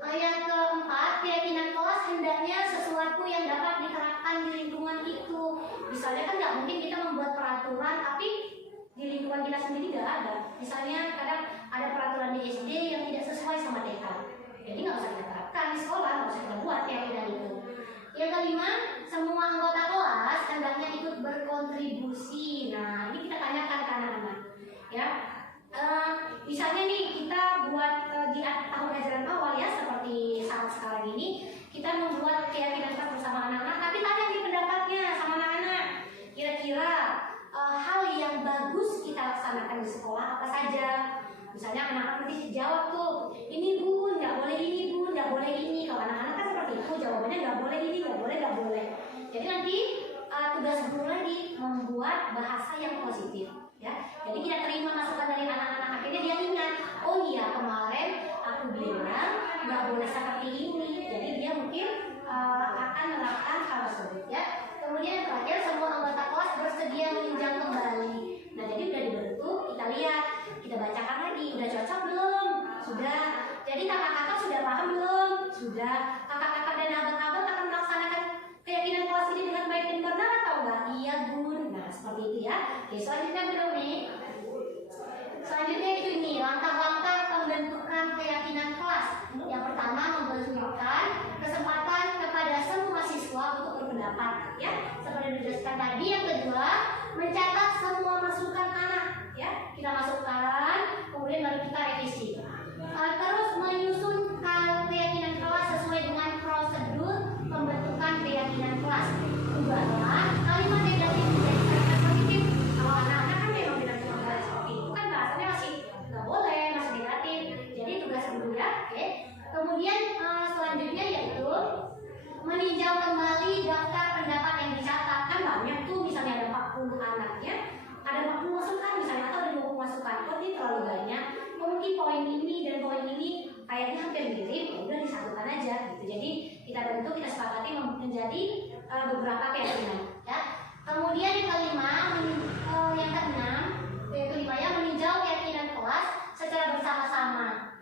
Yang keempat, keyakinan kelas hendaknya sesuatu yang dapat diterapkan di lingkungan itu. Misalnya kan nggak mungkin kita membuat peraturan tapi di lingkungan kita sendiri nggak ada. Misalnya kadang ada peraturan di SD yang tidak sesuai sama TK, jadi nggak usah kita terapkan di sekolah, nggak usah kita buat keyakinan itu. Yang kelima, semua anggota kelas hendaknya ikut berkontribusi. Nah, ini kita tanyakan ke anak-anak ya. Misalnya nih kita buat di tahun ajaran awal ya, seperti saat sekarang ini kita membuat keyakinan kelas bersama anak-anak, tapi tanya nih pendapatnya sama anak-anak, kira-kira hal yang bagus kita laksanakan di sekolah apa saja. Misalnya anak-anak nanti jawab tuh, ini Bu, nggak boleh ini Bu, nggak boleh ini. Kalau anak-anak kan seperti itu, jawabannya nggak boleh ini, nggak boleh, nggak boleh. Jadi nanti tugas guru lagi membuat bahasa yang positif ya. Jadi kita terima masukan dari anak-anak, akhirnya dia ingat, oh iya kemarin aku bilang nggak boleh seperti ini. Jadi dia mungkin akan menerapkan hal tersebut ya. Kemudian yang terakhir, semua anggota kelas bersedia meninjau kembali. Nah jadi udah dibentuk, kita lihat, kita bacakan lagi, udah cocok belum? Sudah. ya. Oke, selanjutnya Bu Nomi. Selanjutnya itu ini langkah-langkah pembentukan keyakinan kelas. Yang pertama memberikan kesempatan kepada semua siswa untuk berpendapat, ya. Seperti dijelaskan tadi. Yang kedua, mencatat semua masukan anak, ya. Kita masukkan, kemudian baru kita revisi. Terus menyusun keyakinan kelas sesuai dengan prosedur pembentukan keyakinan kelas. Ubahlah kalimat negatif menjadi kalimat positif. Kalau anak-anak kan memang tidak cuma bahasa seperti itu kan bahasanya masih nggak boleh, masih negatif. Jadi tugas dulu ya, oke. Kemudian selanjutnya yaitu meninjau kembali daftar pendapat yang dicatat. Kan banyak tuh, misalnya ada 40 anaknya, ada 40 masukan misalnya, atau ada 20 masukan. Kok ini terlalu banyak? Mungkin poin ini dan poin ini kayaknya hampir mirip, udah disatukan aja gitu. Jadi kita bentuk, kita sepakati menjadi beberapa keyakinan, ya. Kemudian yang kelima, yang keenam, yaitu 5 ya, meninjau keyakinan kelas secara bersama-sama.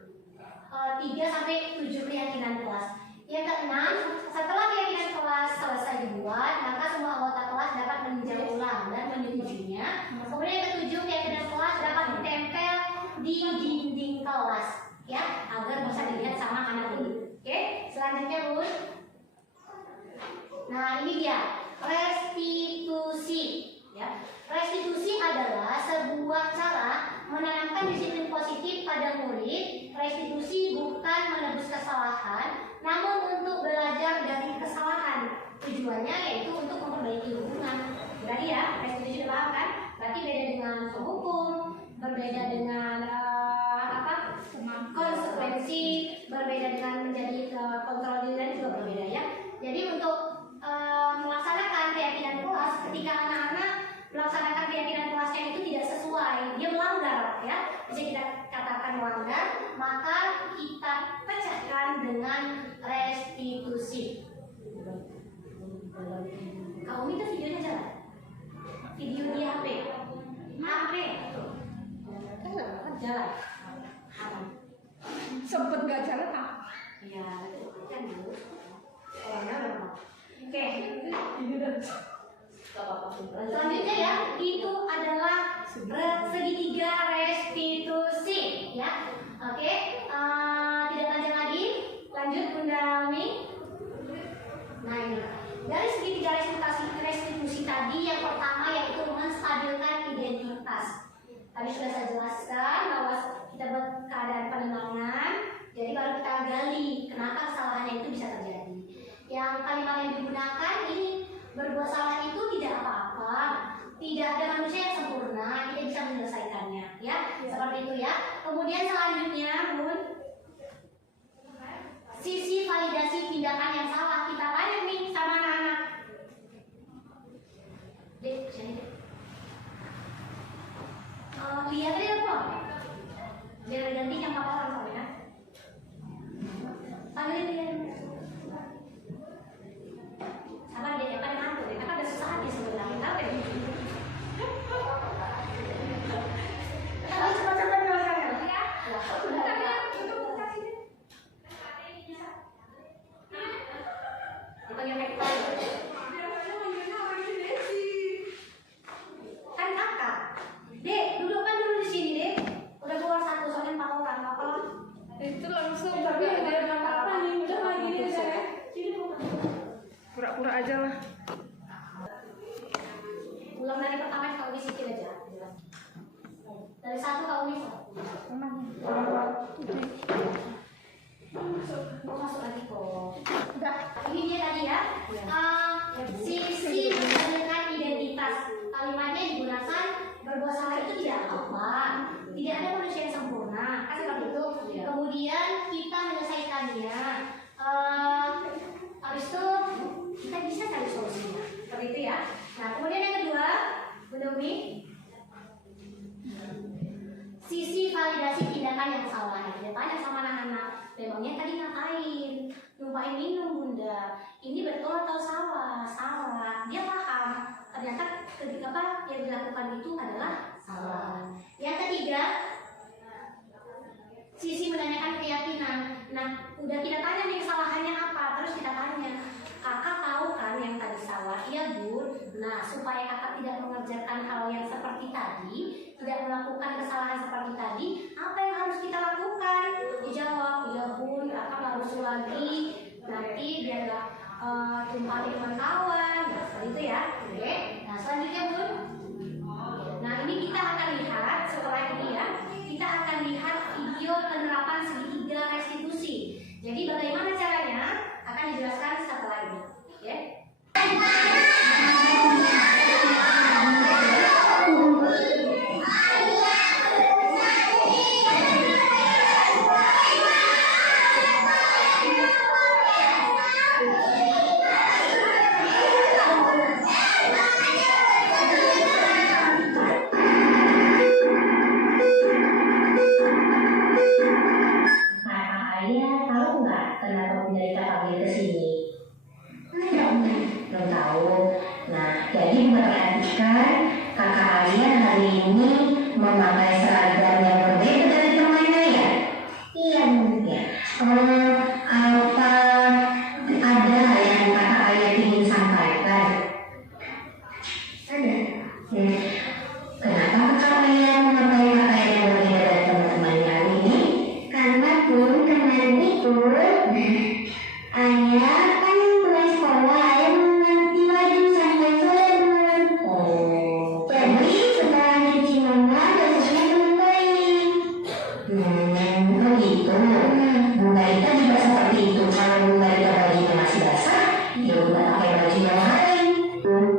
3-7 keyakinan kelas. Yang keenam, setelah keyakinan kelas selesai dibuat, maka semua anggota kelas dapat meninjau ulang dan menyetujuinya. Kemudian yang ketujuh, keyakinan kelas dapat ditempel di dinding kelas, ya, agar bisa dilihat sama anak ini. Oke, selanjutnya Bun. Nah, ini dia restitusi, ya. Restitusi adalah sebuah cara menanamkan disiplin positif pada murid. Restitusi bukan menebus kesalahan, namun untuk belajar dari kesalahan. Tujuannya yaitu untuk memperbaiki hubungan. Berarti ya, restitusi paham kan? Berarti beda dengan penghukum, berbeda dengan konsekuensi, berbeda dengan menjadi kontrol diri dan juga berbeda, ya. Jadi untuk melaksanakan keyakinan kelas, ketika anak-anak melaksanakan keyakinan kelasnya itu tidak sesuai, dia melanggar, ya, bisa kita katakan melanggar, maka kita pecahkan dengan restitusi. Kamu itu videonya jalan? Video di HP? HP? Jalan? Sempet gak jalan ah? Iya, kan dulu. Oke. Selanjutnya ya, itu adalah segitiga restitusi, ya. Oke, tidak panjang lagi. Lanjut Bunda Umi. Nah ini dari segitiga restitusi tadi, yang pertama yaitu menstabilkan identitas. Tadi sudah saya jelaskan bahwa kita buat keadaan penenangan. Jadi kalau kita gali kenapa kesalahannya itu bisa terjadi. Yang kalimat yang digunakan ini, berbuat salah itu tidak apa-apa, tidak ada manusia yang sempurna, kita bisa menyelesaikannya, ya, seperti itu ya. Kemudian selanjutnya Bun, sisi validasi tindakan yang salah. Kita tanya nih sama anak-anak. Dek, sini dek. Lihat aja apa? Biar ganti yang papa orang sama ya. Panggilin dia. Sabar dia kan ngantuk, dia kan ada susah hati sebenarnya. Tahu ya? Kalau cepat-cepat jelaskan ya. Dipanggil rektor. Kan kakak. Dek, duduk kan dulu di sini, Dek. Udah keluar satu, soalnya 4 orang, apa? Itu langsung tapi ada apa nih? Udah lagi nih saya. Pura-pura aja lah. Ulang dari pertama kalau di sini aja. Dari 1 kalau bisa. Mau masuk lagi kok. Udah. Ini dia tadi ya. Sisi menstabilkan identitas. Kalimatnya digunakan berbuat salah itu tidak apa-apa. Tidak ada manusia yang sempurna. Kan seperti itu. Kemudian kita menyelesaikannya. Habis itu kita bisa cari solusinya. Seperti itu ya. Nah, kemudian yang kedua, Bunda Umi, sisi validasi tindakan yang salah. Kita tanya sama anak-anak, memangnya tadi ngapain? Numpain minum Bunda. Ini betul atau salah? Salah. Dia paham. Ternyata ketika yang dilakukan itu adalah salah. Yang ketiga, sisi menanyakan keyakinan. Nah, udah kita tanya nih kesalahannya apa, terus kita tanya, kakak tahu kan yang tadi salah? Iya Bun. Nah, supaya kakak tidak tidak mengerjakan hal yang seperti tadi, tidak melakukan kesalahan seperti tadi, apa yang harus kita lakukan? Dijawab, ya bun, kakak nggak usul lagi, nanti biar nggak tumpah di teman kawan. Nah, seperti itu ya. Oke. Nah, selanjutnya bun. Nah, ini kita akan lihat setelah ini ya. Kita akan lihat video penerapan segitiga restitusi. Jadi bagaimana caranya akan dijelaskan setelah ini. Ya. Memakai seragam yang berbeda dari temannya ya? Iya mungkin. Apa ada yang kakak ayah ingin sampaikan? Ada. Kenapa kakak ayah memakai pakaian yang berbeda dari teman-temannya hari ini? Karena pun kemarin itu ayah kan pulang sekolah, ayah mengganti baju sampai sore. Jadi setelah nyuci mama begitu. Bunda Ita juga seperti itu. Kalau Bunda Ita bajunya masih basah, ya udah pakai baju yang lain.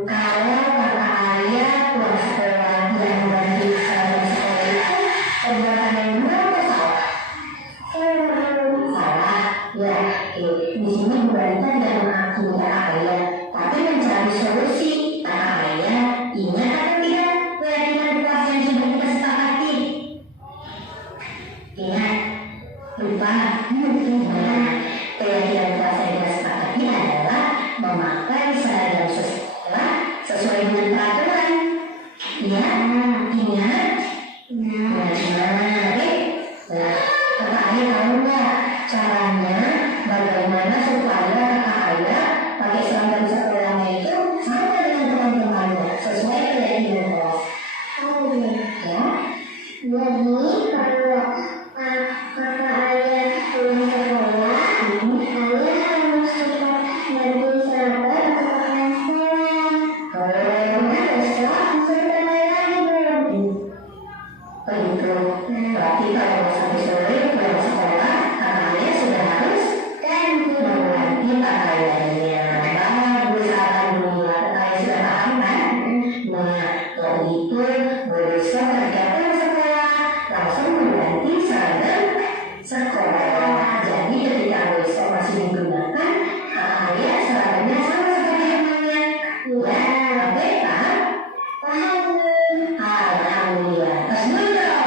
Kalau kakak ayah pulang sekolah dan mengganti seragam sekolah itu perbuatan yang benar atau salah? Salah. Ya, di sini Bunda Ita tidak menghakimi kakak ayah, tapi mencari solusi. Kakak ayah ingat atau tidak keyakinan kelas yang sudah kita sepakati? Ingat? Lupa? Keyakinan kelas yang kita sepakati adalah memakai seragam sekolah sesuai dengan peraturan. Ya, ingat? Kakak ayah tahu nggak caranya bagaimana supaya kakak ayah pakai seragam sekolahnya itu sama dengan teman-temannya sesuai keyakinan kelas? Ya. Jadi kalau kakak ayah pulang sekolah, ayah harus cepat ganti seragam untuk pakai sekolah. Kalau besok sudah lagi belum? Begitu. Berarti kalau sampai sore pulang sekolah, kakak ayah sudah harus ganti pakaiannya. Bagus, alhamdulillah. Kakak ayah sudah paham kan? Nah, kalau itu besok ketika pulang sekolah langsung mengganti seragam sekolah. Jadi ketika besok masih digunakan, ayah seragamnya sama seperti temannya. Ya, oke paham? Paham. Alhamdulillah. Terus dulu dong.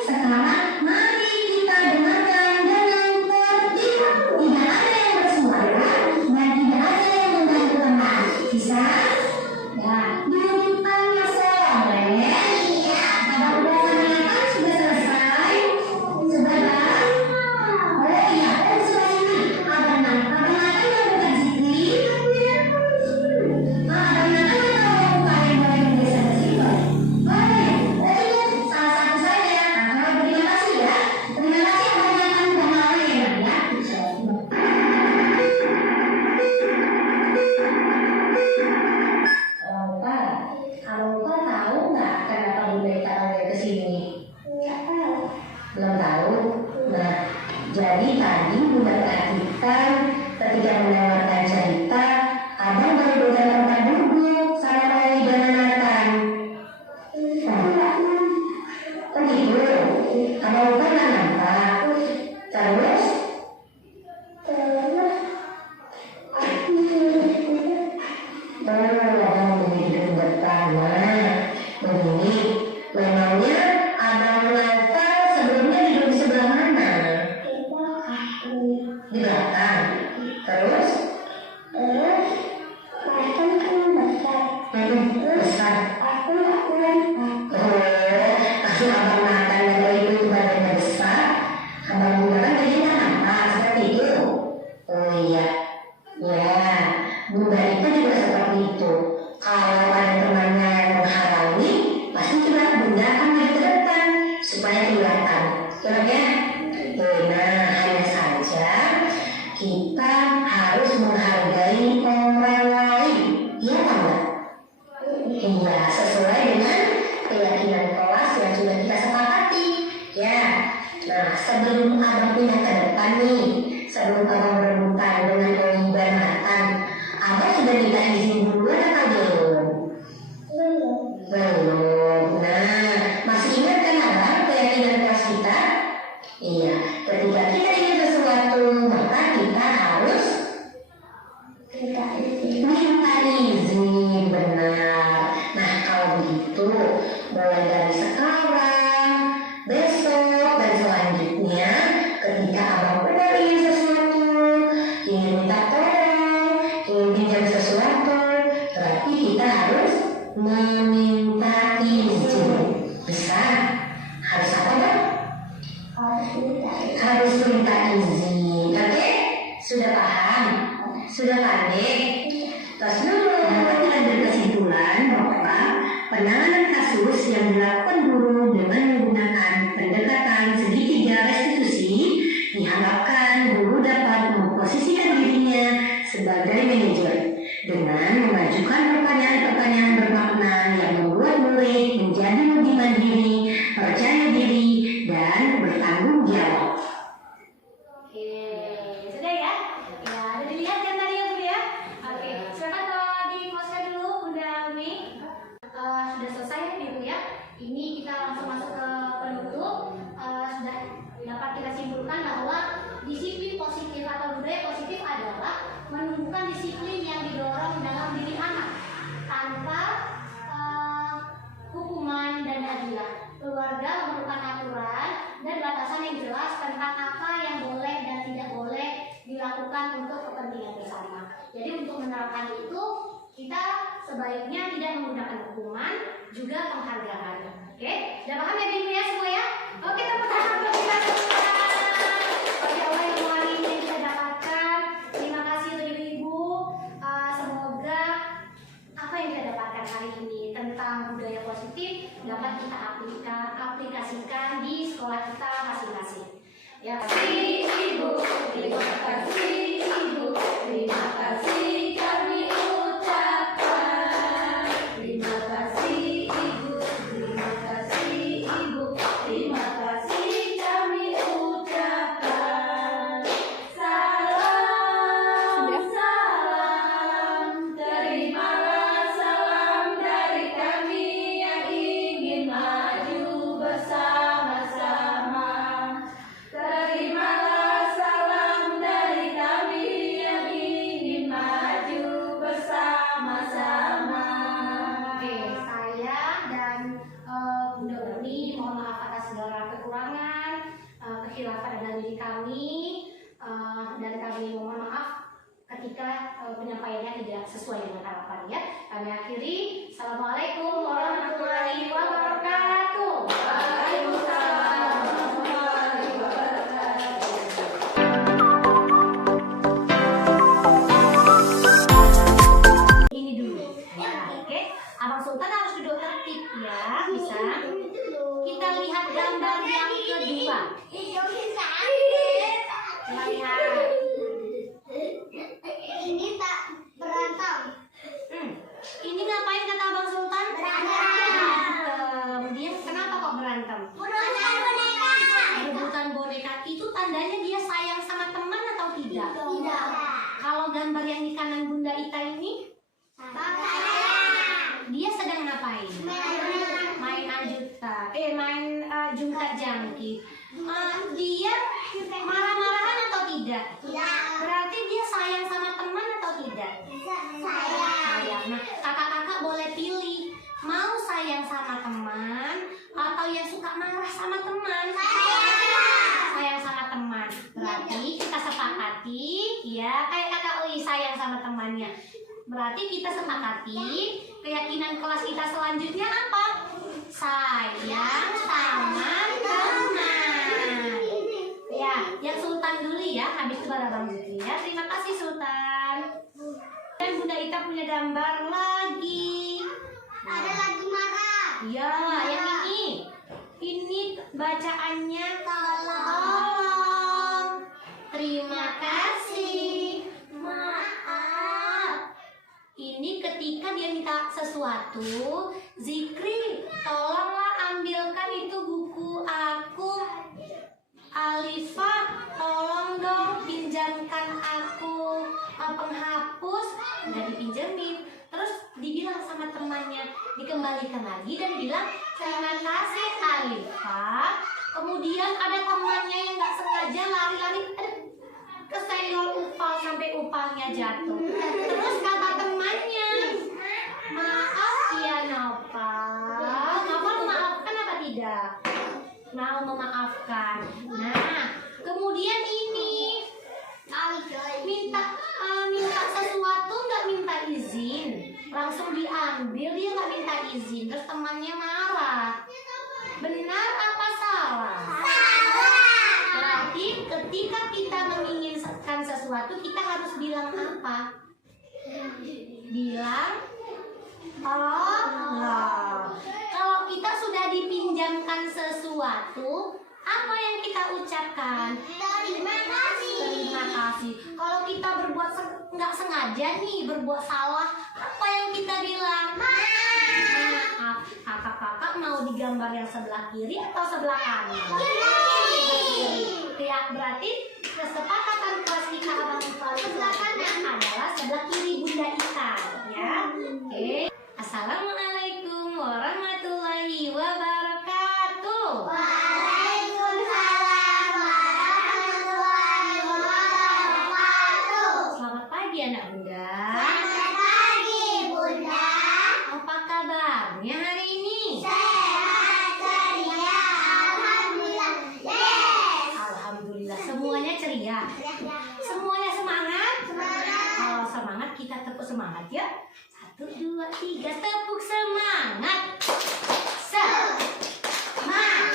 Sekarang mari kita dengarkan dengan tertib. Tidak ada yang bersuara dan tidak ada yang mengganggu teman. Bisa? Ya, dudukkannya soleh. Ada ulasannya kan sudah selesai? Sudah? Oh iya, sudah sini. Ada nafkah yang bukan zikir. Ada nafkah yang boleh bergeser ke situ. Boleh. Salah satu saja. Kalau terima kasih ya. Terima kasih kebanyakan pemahaman ya. Kalau Pak tahu nggak kenapa Bunda Ita panggil ke sini? Belum tahu. Nah, jadi tadi Bunda perhatikan ketika mendengarkan cerita, Abang baru beberapa tempat duduk sama Meli dan Nathan. Begitu. Abang lupa nggak nampak. Terus? Abang begitu pertama. Begini, memangnya Abang Nathan sebelumnya duduk di sebelah mana? Di belakang. Terus? Besar. Abang Nathan dan Ibu itu badannya besar. nih, sebelum abang berbuka dengan keibadatan, abang sudah minta izin duluan atau belum? Belum. Nah, masih ingat kan abang keyakinan kelas kita? Iya, ketika kita ingin sesuatu, maka kita harus minta izin, benar. Nah, kalau begitu, mulai dari sekarang, besok, dan selanjutnya, ketika abang udah ingin sesuatu, ingin minta tolong, ingin pinjam sesuatu, berarti kita harus meminta izin. Bisa? Harus apa, Bang? Harus minta izin. Oke? Sudah paham? Sudah pandai? Terus dulu, dapat diambil kesimpulan bahwa penanganan kasus yang dilakukan guru dengan menggunakan pendekatan segitiga restitusi diharapkan guru dapat memposisikan dirinya sebagai manajer dengan mengajukan pertanyaan-pertanyaan bermakna yang membuat murid menjadi lebih mandiri, percaya diri, dan bertanggung jawab. Oke, sudah ya? Ya, udah dilihat kan tadi ya Bu ya? Oke, silakan di-close dulu Bunda Umi. Sudah selesai ya Bu ya? Ini kita langsung masuk ke penutup. Sudah dapat kita simpulkan bahwa disiplin positif atau budaya positif adalah menumbuhkan disiplin yang didorong dalam diri anak tanpa hukuman dan hadiah. Keluarga memerlukan aturan dan batasan yang jelas tentang apa yang boleh dan tidak boleh dilakukan untuk kepentingan bersama. Jadi untuk menerapkan itu kita sebaiknya tidak menggunakan hukuman, juga penghargaan. Oke, udah paham ya Ibu ya semua ya? Oke, tepuk tangan untuk kita semua. Bagi Allah yang hari ini kita dapatkan. Terima kasih untuk Ibu. Semoga apa yang kita dapatkan hari ini tentang budaya positif dapat kita aplikasikan di sekolah kita masing-masing. Ya, terima kasih Ibu, terima kasih Ibu, terima kasih kami ucapkan. Terima kasih Ibu, terima kasih Ibu, terima kasih kami ucapkan. Salam, salam, terimalah salam dari kami yang ingin maju bersama-sama. Terimalah salam dari kami yang ingin maju bersama-sama. Oke, saya dan Bunda Uni mohon maaf atas segala kekurangan, kekhilafan dalam diri kami, dan kami mohon maaf ketika penyampaiannya tidak sesuai dengan harapan ya. Kami akhiri. Assalamualaikum warahmatullahi wabarakatuh. Waalaikumsalam warahmatullahi wabarakatuh. Ini dulu. Oke, Abang Sultan harus duduk tertib ya, bisa. Kita lihat gambar yang kedua. Kita lihat. Ini tak berantem. Ini ngapain kata Abang Sultan? Kemudian kenapa kok berantem? Rebutan boneka itu tandanya dia sayang sama teman atau tidak? Tidak. Kalau gambar yang di kanan Bunda Ita ini, dia sedang ngapain? Main ajuta, main jungkat jangkit. Dia marah-marahan atau tidak? Berarti dia sayang sama teman atau tidak? Sayang. Nah, kakak-kakak boleh pilih mau sayang sama teman atau yang suka marah sama teman? Sayang sama teman. Berarti kita sepakati ya, kayak kakak Ui sayang sama temannya. Berarti kita sepakati keyakinan kelas kita selanjutnya apa? Sayang sama teman. Ya, yang Sultan dulu ya, habis itu baru Abang Zikri ya. Terima kasih Sultan. Dan Bunda Ita punya gambar lagi. Ada lagi marah. Ya, yang ini. Ini bacaannya tolong. Terima kasih. Maaf. Ini ketika dia minta sesuatu, Zikri, tolonglah ambilkan itu buku aku. Alifah, tolong dong pinjamkan aku penghapus, nggak dipinjemin. Terus dibilang sama temannya, dikembalikan lagi dan bilang terima kasih Alifah. Kemudian ada temannya yang nggak sengaja lari-lari kesenggol upal sampai upalnya jatuh. Terus kata temannya, maaf ya Nopal. Nopal memaafkan apa tidak? Mau memaafkan. Nah, kemudian ini minta sesuatu nggak minta izin, langsung diambil, dia nggak minta izin. Terus temannya marah. Benar apa salah? Berarti ketika kita menginginkan sesuatu, kita harus bilang apa? Bilang Allah. Kalau kita sudah dipinjamkan sesuatu, apa yang kita ucapkan? Terima kasih. Terima kasih. Kalau kita berbuat nggak sengaja nih, berbuat salah, apa yang kita bilang? Maaf. Kakak-kakak mau digambar yang sebelah kiri atau sebelah kanan? Ya, berarti kesepakatan kelas kita abang sebelah kanan adalah sebelah kiri Bunda Ita, ya. Oke. Assalamualaikum warahmatullahi wabarakatuh. Waalaikumsalam warahmatullahi wabarakatuh. Selamat pagi anak Bunda. Selamat pagi Bunda. Apa kabarnya hari ini? Sehat ceria. Alhamdulillah. Yes. Alhamdulillah, semuanya ceria. Semuanya semangat? Semangat. Kalau semangat kita tepuk semangat ya. 1, 2, 3, tepuk semangat. Semangat.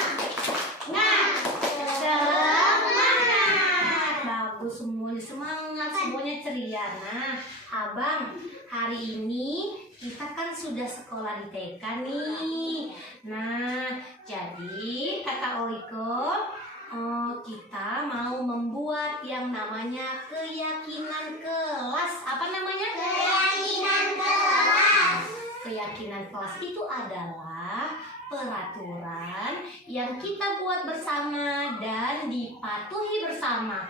Bagus, semuanya semangat, semuanya ceria. Nah, abang, hari ini kita kan sudah sekolah di TK nih. Nah, jadi kata Oiko, kita mau membuat yang namanya keyakinan kelas. Apa namanya? Keyakinan kelas. Keyakinan kelas itu adalah peraturan yang kita buat bersama dan dipatuhi bersama.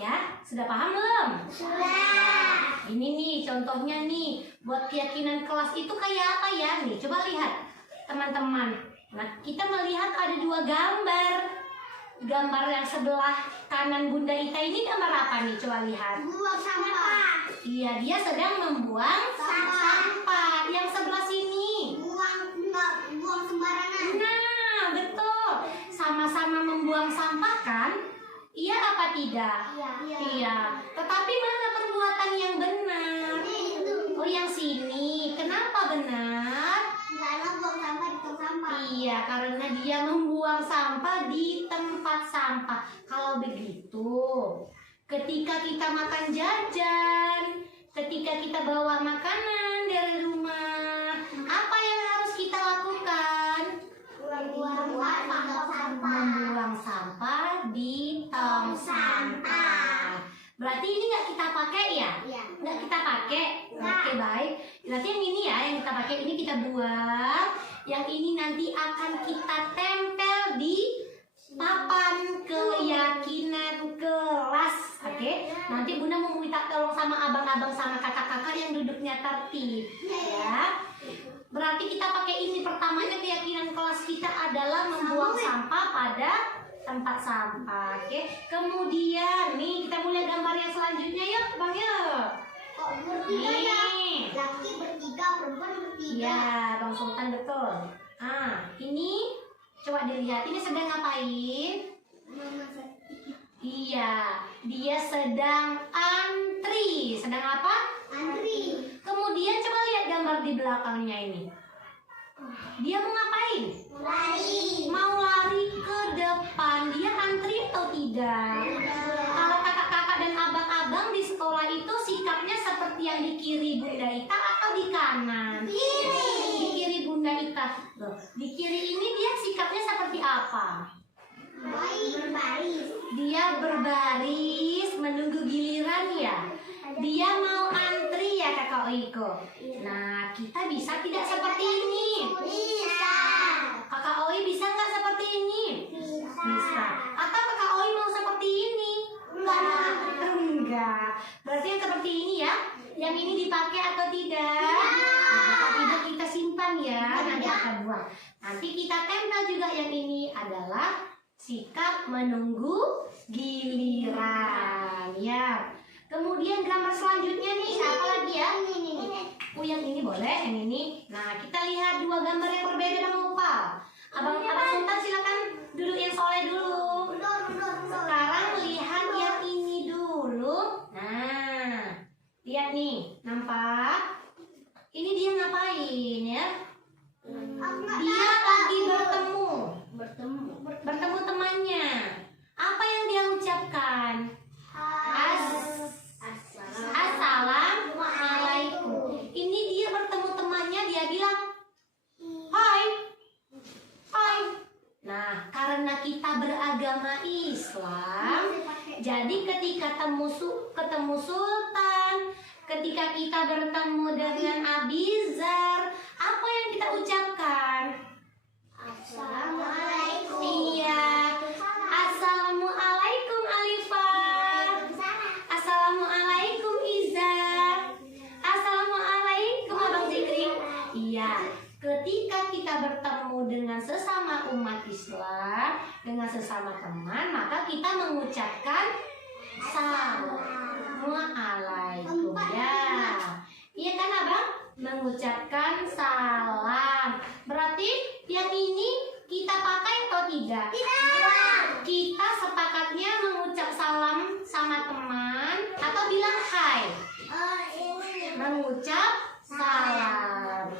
Ya, sudah paham belum? Sudah. Ini nih contohnya nih, buat keyakinan kelas itu kayak apa ya? Nih, coba lihat teman-teman. Nah, kita melihat ada 2 gambar. Gambar yang sebelah kanan Bunda Ita ini gambar apa nih? Coba lihat. Buang sampah. Iya, dia sedang membuang sampah. Yang sebelah sini. Nggak buang sembarangan. Nah, betul. Sama-sama membuang sampah kan? Iya apa tidak? Iya. Tetapi mana perbuatan yang benar? Oh, yang sini. Kenapa benar? Karena buang sampah di tong sampah. Iya, karena dia membuang sampah di tempat sampah. Kalau begitu, ketika kita makan jajan, ketika kita bawa makanan dari rumah, apa yang harus kita lakukan? Membuang sampah di tong sampah. Berarti ini nggak kita pakai ya? Iya. Nggak kita pakai. Oke, baik. Berarti yang ini ya yang kita pakai, ini kita buang. Yang ini nanti akan kita tempel di papan keyakinan kelas. Oke. Nanti Bunda mau minta tolong sama abang-abang sama kakak-kakak yang duduknya tertib ya. Berarti kita pakai ini, pertamanya keyakinan kelas kita adalah membuang sampah pada tempat sampah. Oke. Kemudian nih kita mulai gambar yang selanjutnya yuk, Bang yuk. Kok bertiga ya? Nih. Laki bertiga, perempuan bertiga. Iya, Bang Sultan betul. Ini coba dilihat, ini sedang ngapain? Iya, dia sedang antri. Sedang apa? Antri. Kemudian coba lihat gambar di belakangnya ini. Dia mau ngapain? Lari. Mau lari ke depan. Dia antri atau tidak? Kalau kakak-kakak dan abang-abang di sekolah itu sikapnya seperti yang di kiri Bunda Ita atau di kanan? Kiri. Di kiri Bunda Ita. Loh, di kiri ini dia sikapnya seperti apa? Berbaris. Dia berbaris menunggu giliran ya. Dia mau antri ya Kakak Oiko. Nah, kita bisa tidak seperti ini? Bisa. Kakak Oi bisa nggak seperti ini? Bisa. Atau Kakak Oi mau seperti ini? Enggak. Iya. Berarti yang seperti ini ya. Yang ini dipakai atau tidak? Kalau tidak kita simpan ya. Nanti kita buang. Nanti kita tempel juga yang ini adalah sikap menunggu giliran. Ya. Kemudian gambar selanjutnya nih, apa lagi ya? Oh, yang ini boleh, yang ini. Nah, kita lihat dua gambar yang berbeda Bang Opal. Abang Sultan silakan duduk yang soleh dulu. Sekarang lihat yang ini dulu. Nah, lihat nih, nampak? Ini dia ngapain ya? Dia lagi bertemu temannya. Apa yang dia ucapkan? Assalamualaikum. Ini dia bertemu temannya, dia bilang, hai. Nah, karena kita beragama Islam, jadi ketika ketemu sultan, ketika kita bertemu dengan Abizar, apa yang kita ucapkan? Assalamualaikum. Iya. Assalamualaikum Alifah. Assalamualaikum Izar. Assalamualaikum Abang Zikri. Iya. Ketika kita bertemu dengan sesama umat Islam, dengan sesama teman, maka kita mengucapkan Assalamualaikum ya. Iya kan Abang? Mengucapkan salam. Berarti yang ini kita pakai atau tidak? Tidak. Kita sepakatnya mengucap salam sama teman atau bilang hai? Mengucap salam.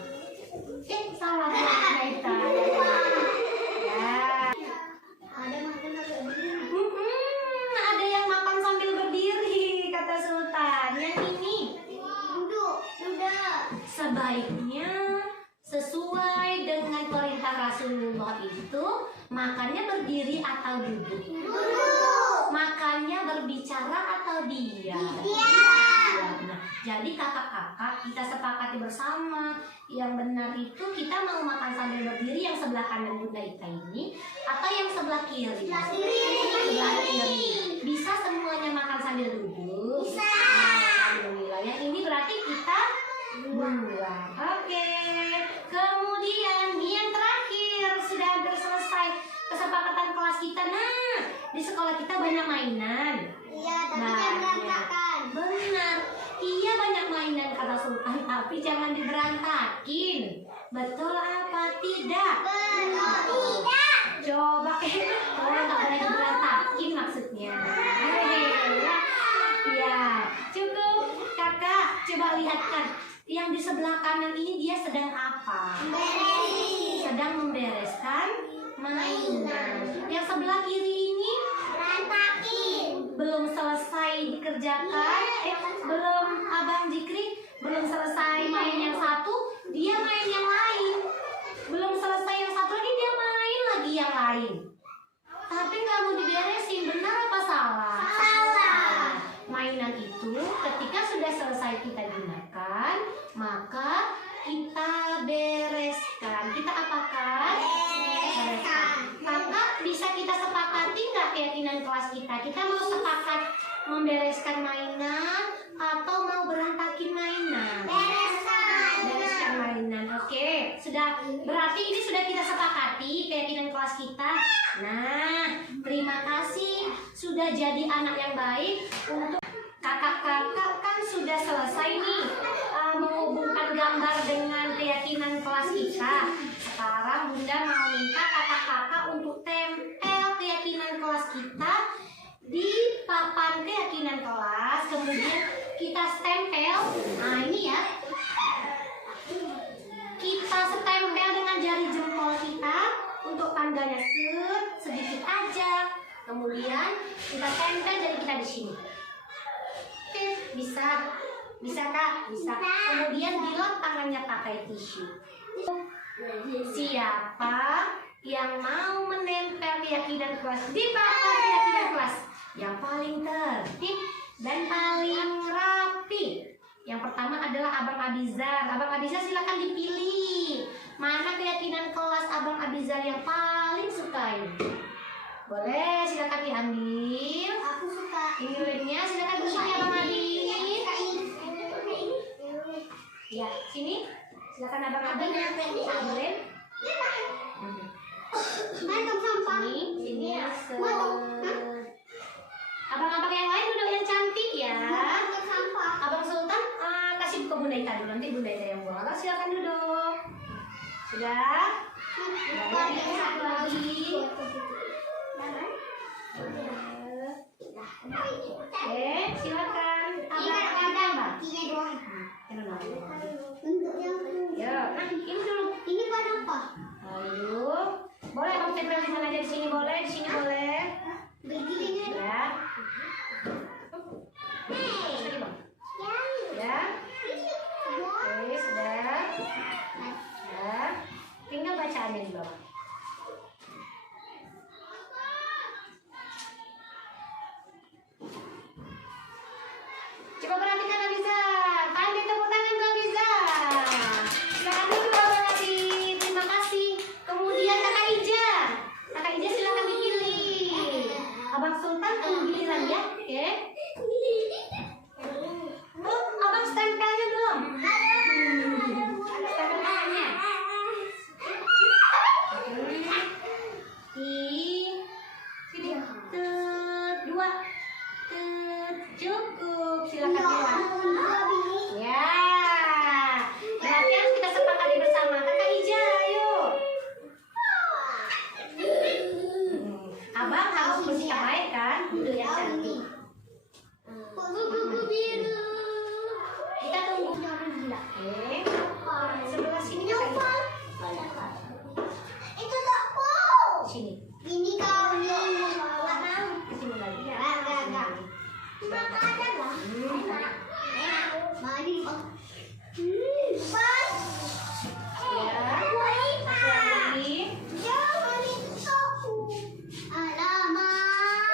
Salam kita. Ya. Ada yang makan sambil berdiri, kata Sultan. Yang ini sebaiknya sesuai dengan perintah Rasulullah itu makannya berdiri atau duduk? Makannya berbicara atau diam? Nah, jadi kakak-kakak kita sepakati bersama yang benar itu kita mau makan sambil berdiri yang sebelah kanan bunda kita ini atau yang sebelah kiri? Sebelah kiri. Bisa semuanya makan sambil duduk? Bisa. Alhamdulillah. Yang ini berarti kita buang. Oke. Kemudian yang terakhir sudah hampir selesai kesepakatan kelas kita. Nah, di sekolah kita banyak mainan. Iya, tapi jangan berantakan. Benar. Iya banyak mainan kata Sultan, tapi jangan diberantakin. Betul apa tidak? Betul tidak. Coba nggak boleh diberantakin maksudnya. Ya, cukup kakak. Coba lihatkan. Yang di sebelah kanan ini dia sedang apa? Sedang membereskan mainan. Yang sebelah kiri ini belum selesai dikerjakan. Belum Abang Zikri belum selesai main yang satu, dia main yang lain. Belum selesai yang satu lagi, dia main lagi yang lain. Tapi nggak mau diberesin, benar apa salah? Salah. Mainan itu ketika sudah selesai kita gunakan, maka kita bereskan. Kita apakan? Bereskan. Kakak bisa kita sepakati nggak keyakinan kelas kita? Kita mau sepakat membereskan mainan atau mau berantakin mainan? Bereskan mainan. Oke, sudah berarti ini sudah kita sepakati keyakinan kelas kita. Nah, terima kasih sudah jadi anak yang baik. Untuk kakak-kakak kan sudah selesai nih menghubungkan gambar dengan keyakinan kelas kita. Sekarang Bunda mau minta kakak-kakak untuk tempel keyakinan kelas kita di papan keyakinan kelas, kemudian kita stempel. Nah ini ya, kita stempel dengan jari jempol kita untuk tandanya sedikit aja. Kemudian kita tempel jari kita di sini. Bisa kak, bisa. Kemudian dilap tangannya pakai tisu. Siapa yang mau menempel keyakinan kelas di papan keyakinan kelas? Yang paling tertib dan paling rapi. Yang pertama adalah Abang Abizar. Abang Abizar silakan dipilih. Mana keyakinan kelas Abang Abizar yang paling sukai? Boleh, silakan diambil. Aku suka. Ini lilitnya, silakan di sini Abang Adit. Ya, sini. Silakan Abang Adit. Boleh. Mana sampah? Sini. Abang-abang yang lain duduk yang cantik ya. Sampah. Abang Sultan kasih buka Bunda Ita dulu, nanti Bunda Ita yang buang. Abang silakan duduk. Sudah? Boleh, yang satu lagi. Silakan. Abang. Ini doang. Ya, nah ini dulu. Ini pada apa? Ayo. Boleh Abang tempel di sana aja, di sini boleh, di sini boleh. Begini. Ya. Sini, Bang. Ya. Oke, sudah. Ya. Tinggal bacaannya di bawah. Coba perhatikan Abiza. Kami tepuk tangan ke Abiza. Silakan dulu Abang Adit. Terima kasih. Kemudian Kakak Ija. Kakak Ija silakan dipilih. Abang Sultan tunggu giliran ya. Oke. Oh, Abang stempelnya belum? Stempel tangannya. Sini. Dua. Cukup. Silakan pulang. Ya. Berarti harus kita sepakati bersama. Kakak Ija, ayo. Abang harus bersikap baik kan? Duduk yang cantik. Kita tunggu. Oke. Sebelah sini Kakak Ija. Itu tak Sini. ini kau ni. Sini lagi. Enggak. Maka ada lah. Enak. Mari. Pas. Ya. Satu lagi. Jangan itu. Alamak.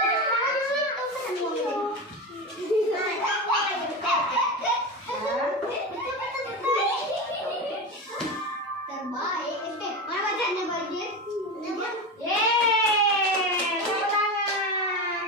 Terbaik. Mana bacanya bagus? Yeay, tepuk tangan.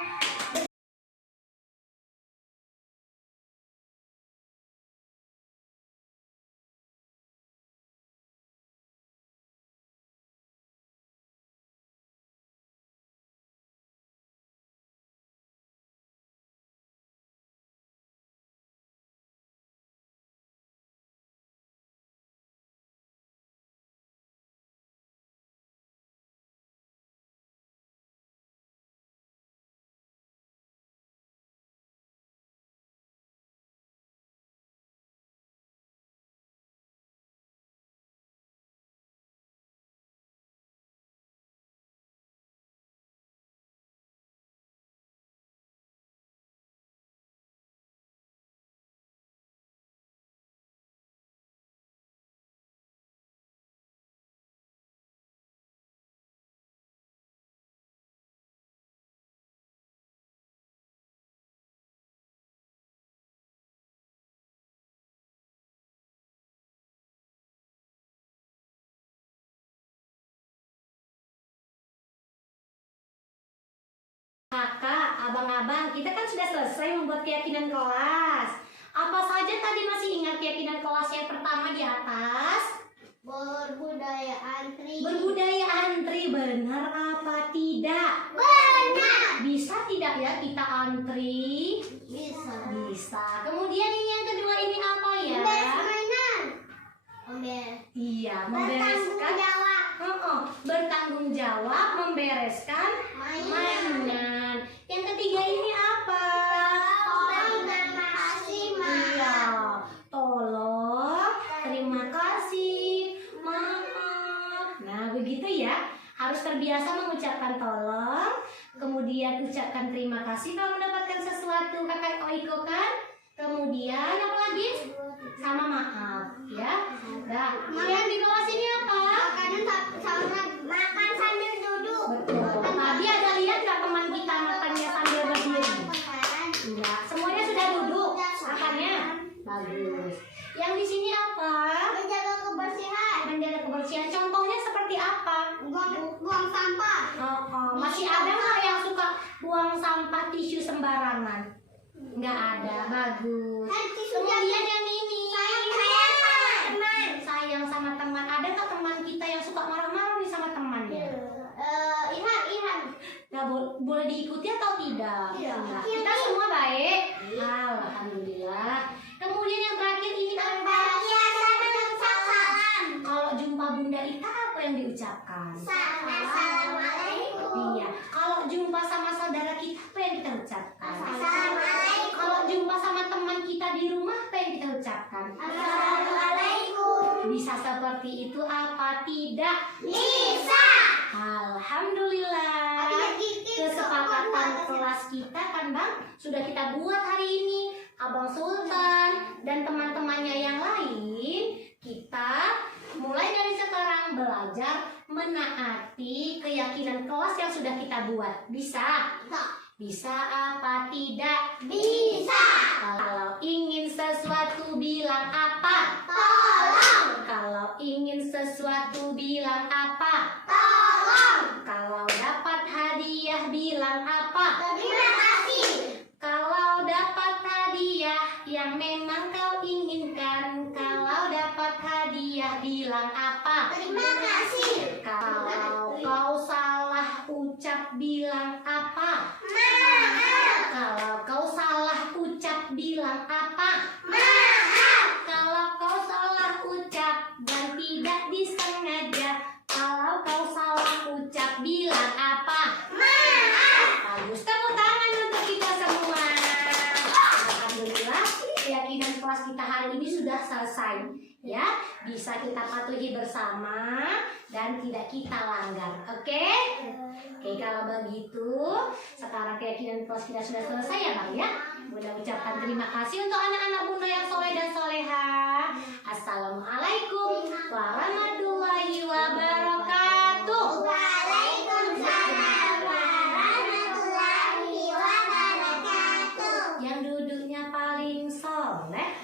Kakak, abang-abang, kita kan sudah selesai membuat keyakinan kelas. Apa saja tadi masih ingat keyakinan kelas yang pertama di atas? Berbudaya antri. Berbudaya antri, benar apa tidak? Benar. Bisa tidak ya kita antri? Bisa. Bisa. Kemudian ini yang kedua ini apa ya? Beres mainan. Iya, Bertanggung membereskan. jawab. Bertanggung jawab, membereskan mainan. Yang ketiga ini apa? Terima kasih, Ma. Iya, tolong, terima kasih, maaf. Nah, begitu ya. Harus terbiasa mengucapkan tolong, kemudian ucapkan terima kasih kalau mendapatkan sesuatu. Kakak Oiko kan? Kemudian apa lagi? Sama maaf, ya. Nah, yang di bawah sini apa? Makan sambil duduk. Betul. Tadi ada lihat nggak teman kita makannya sambil berdiri? Enggak. Semuanya sudah duduk makannya. Bagus. Yang di sini apa? Menjaga kebersihan. Menjaga kebersihan. Contohnya seperti seperti apa? Buang sampah. Masih ada nggak yang suka buang sampah tisu sembarangan? Nggak ada, bagus. Kemudian yang ini, sayang sama teman. Ada nggak teman kita yang suka marah-marah nih sama temannya? Ihan. Nggak boleh diikuti atau tidak? Nah, kita semua baik. Alhamdulillah. Kemudian yang terakhir ini apa? Kalau jumpa Bunda Ita apa yang diucapkan? Assalamualaikum. Iya. Kalau jumpa sama saudara kita apa yang kita ucapkan? Assalamualaikum. Kalau jumpa sama teman kita di rumah apa yang kita ucapkan? Assalamualaikum. Bisa seperti itu apa tidak? Bisa. Alhamdulillah. Kesepakatan kelas kita kan Bang sudah kita buat hari ini. Abang Sultan dan teman-temannya yang lain, kita mulai dari sekarang belajar menaati keyakinan kelas yang sudah kita buat. Bisa? Bisa apa tidak? Bisa. Kalau ingin sesuatu bilang apa? Tolong. Kalau ingin sesuatu bilang apa? Tolong. Kalau dapat hadiah bilang apa? Terima kasih. Kalau dapat hadiah yang memang kau inginkan, kalau dapat hadiah bilang apa? Terima kasih. Kalau kau salah ucap bilang apa? Maaf. Kalau kau salah ucap bilang apa? Maaf. Kalau kau salah ucap dan tidak disengaja, kalau kau salah ucap bilang apa? Maaf. Bagus, tepuk tangan untuk kita semua. Alhamdulillah, keyakinan kelas kita hari ini sudah selesai. Ya, bisa kita patuhi bersama dan tidak kita langgar. Oke? Oke, kalau begitu, sekarang keyakinan kelas kita sudah selesai ya Bang ya. Bunda ucapkan terima kasih untuk anak-anak Bunda yang soleh dan soleha. Assalamualaikum warahmatullahi wabarakatuh. Waalaikumsalam warahmatullahi wabarakatuh. Yang duduknya paling soleh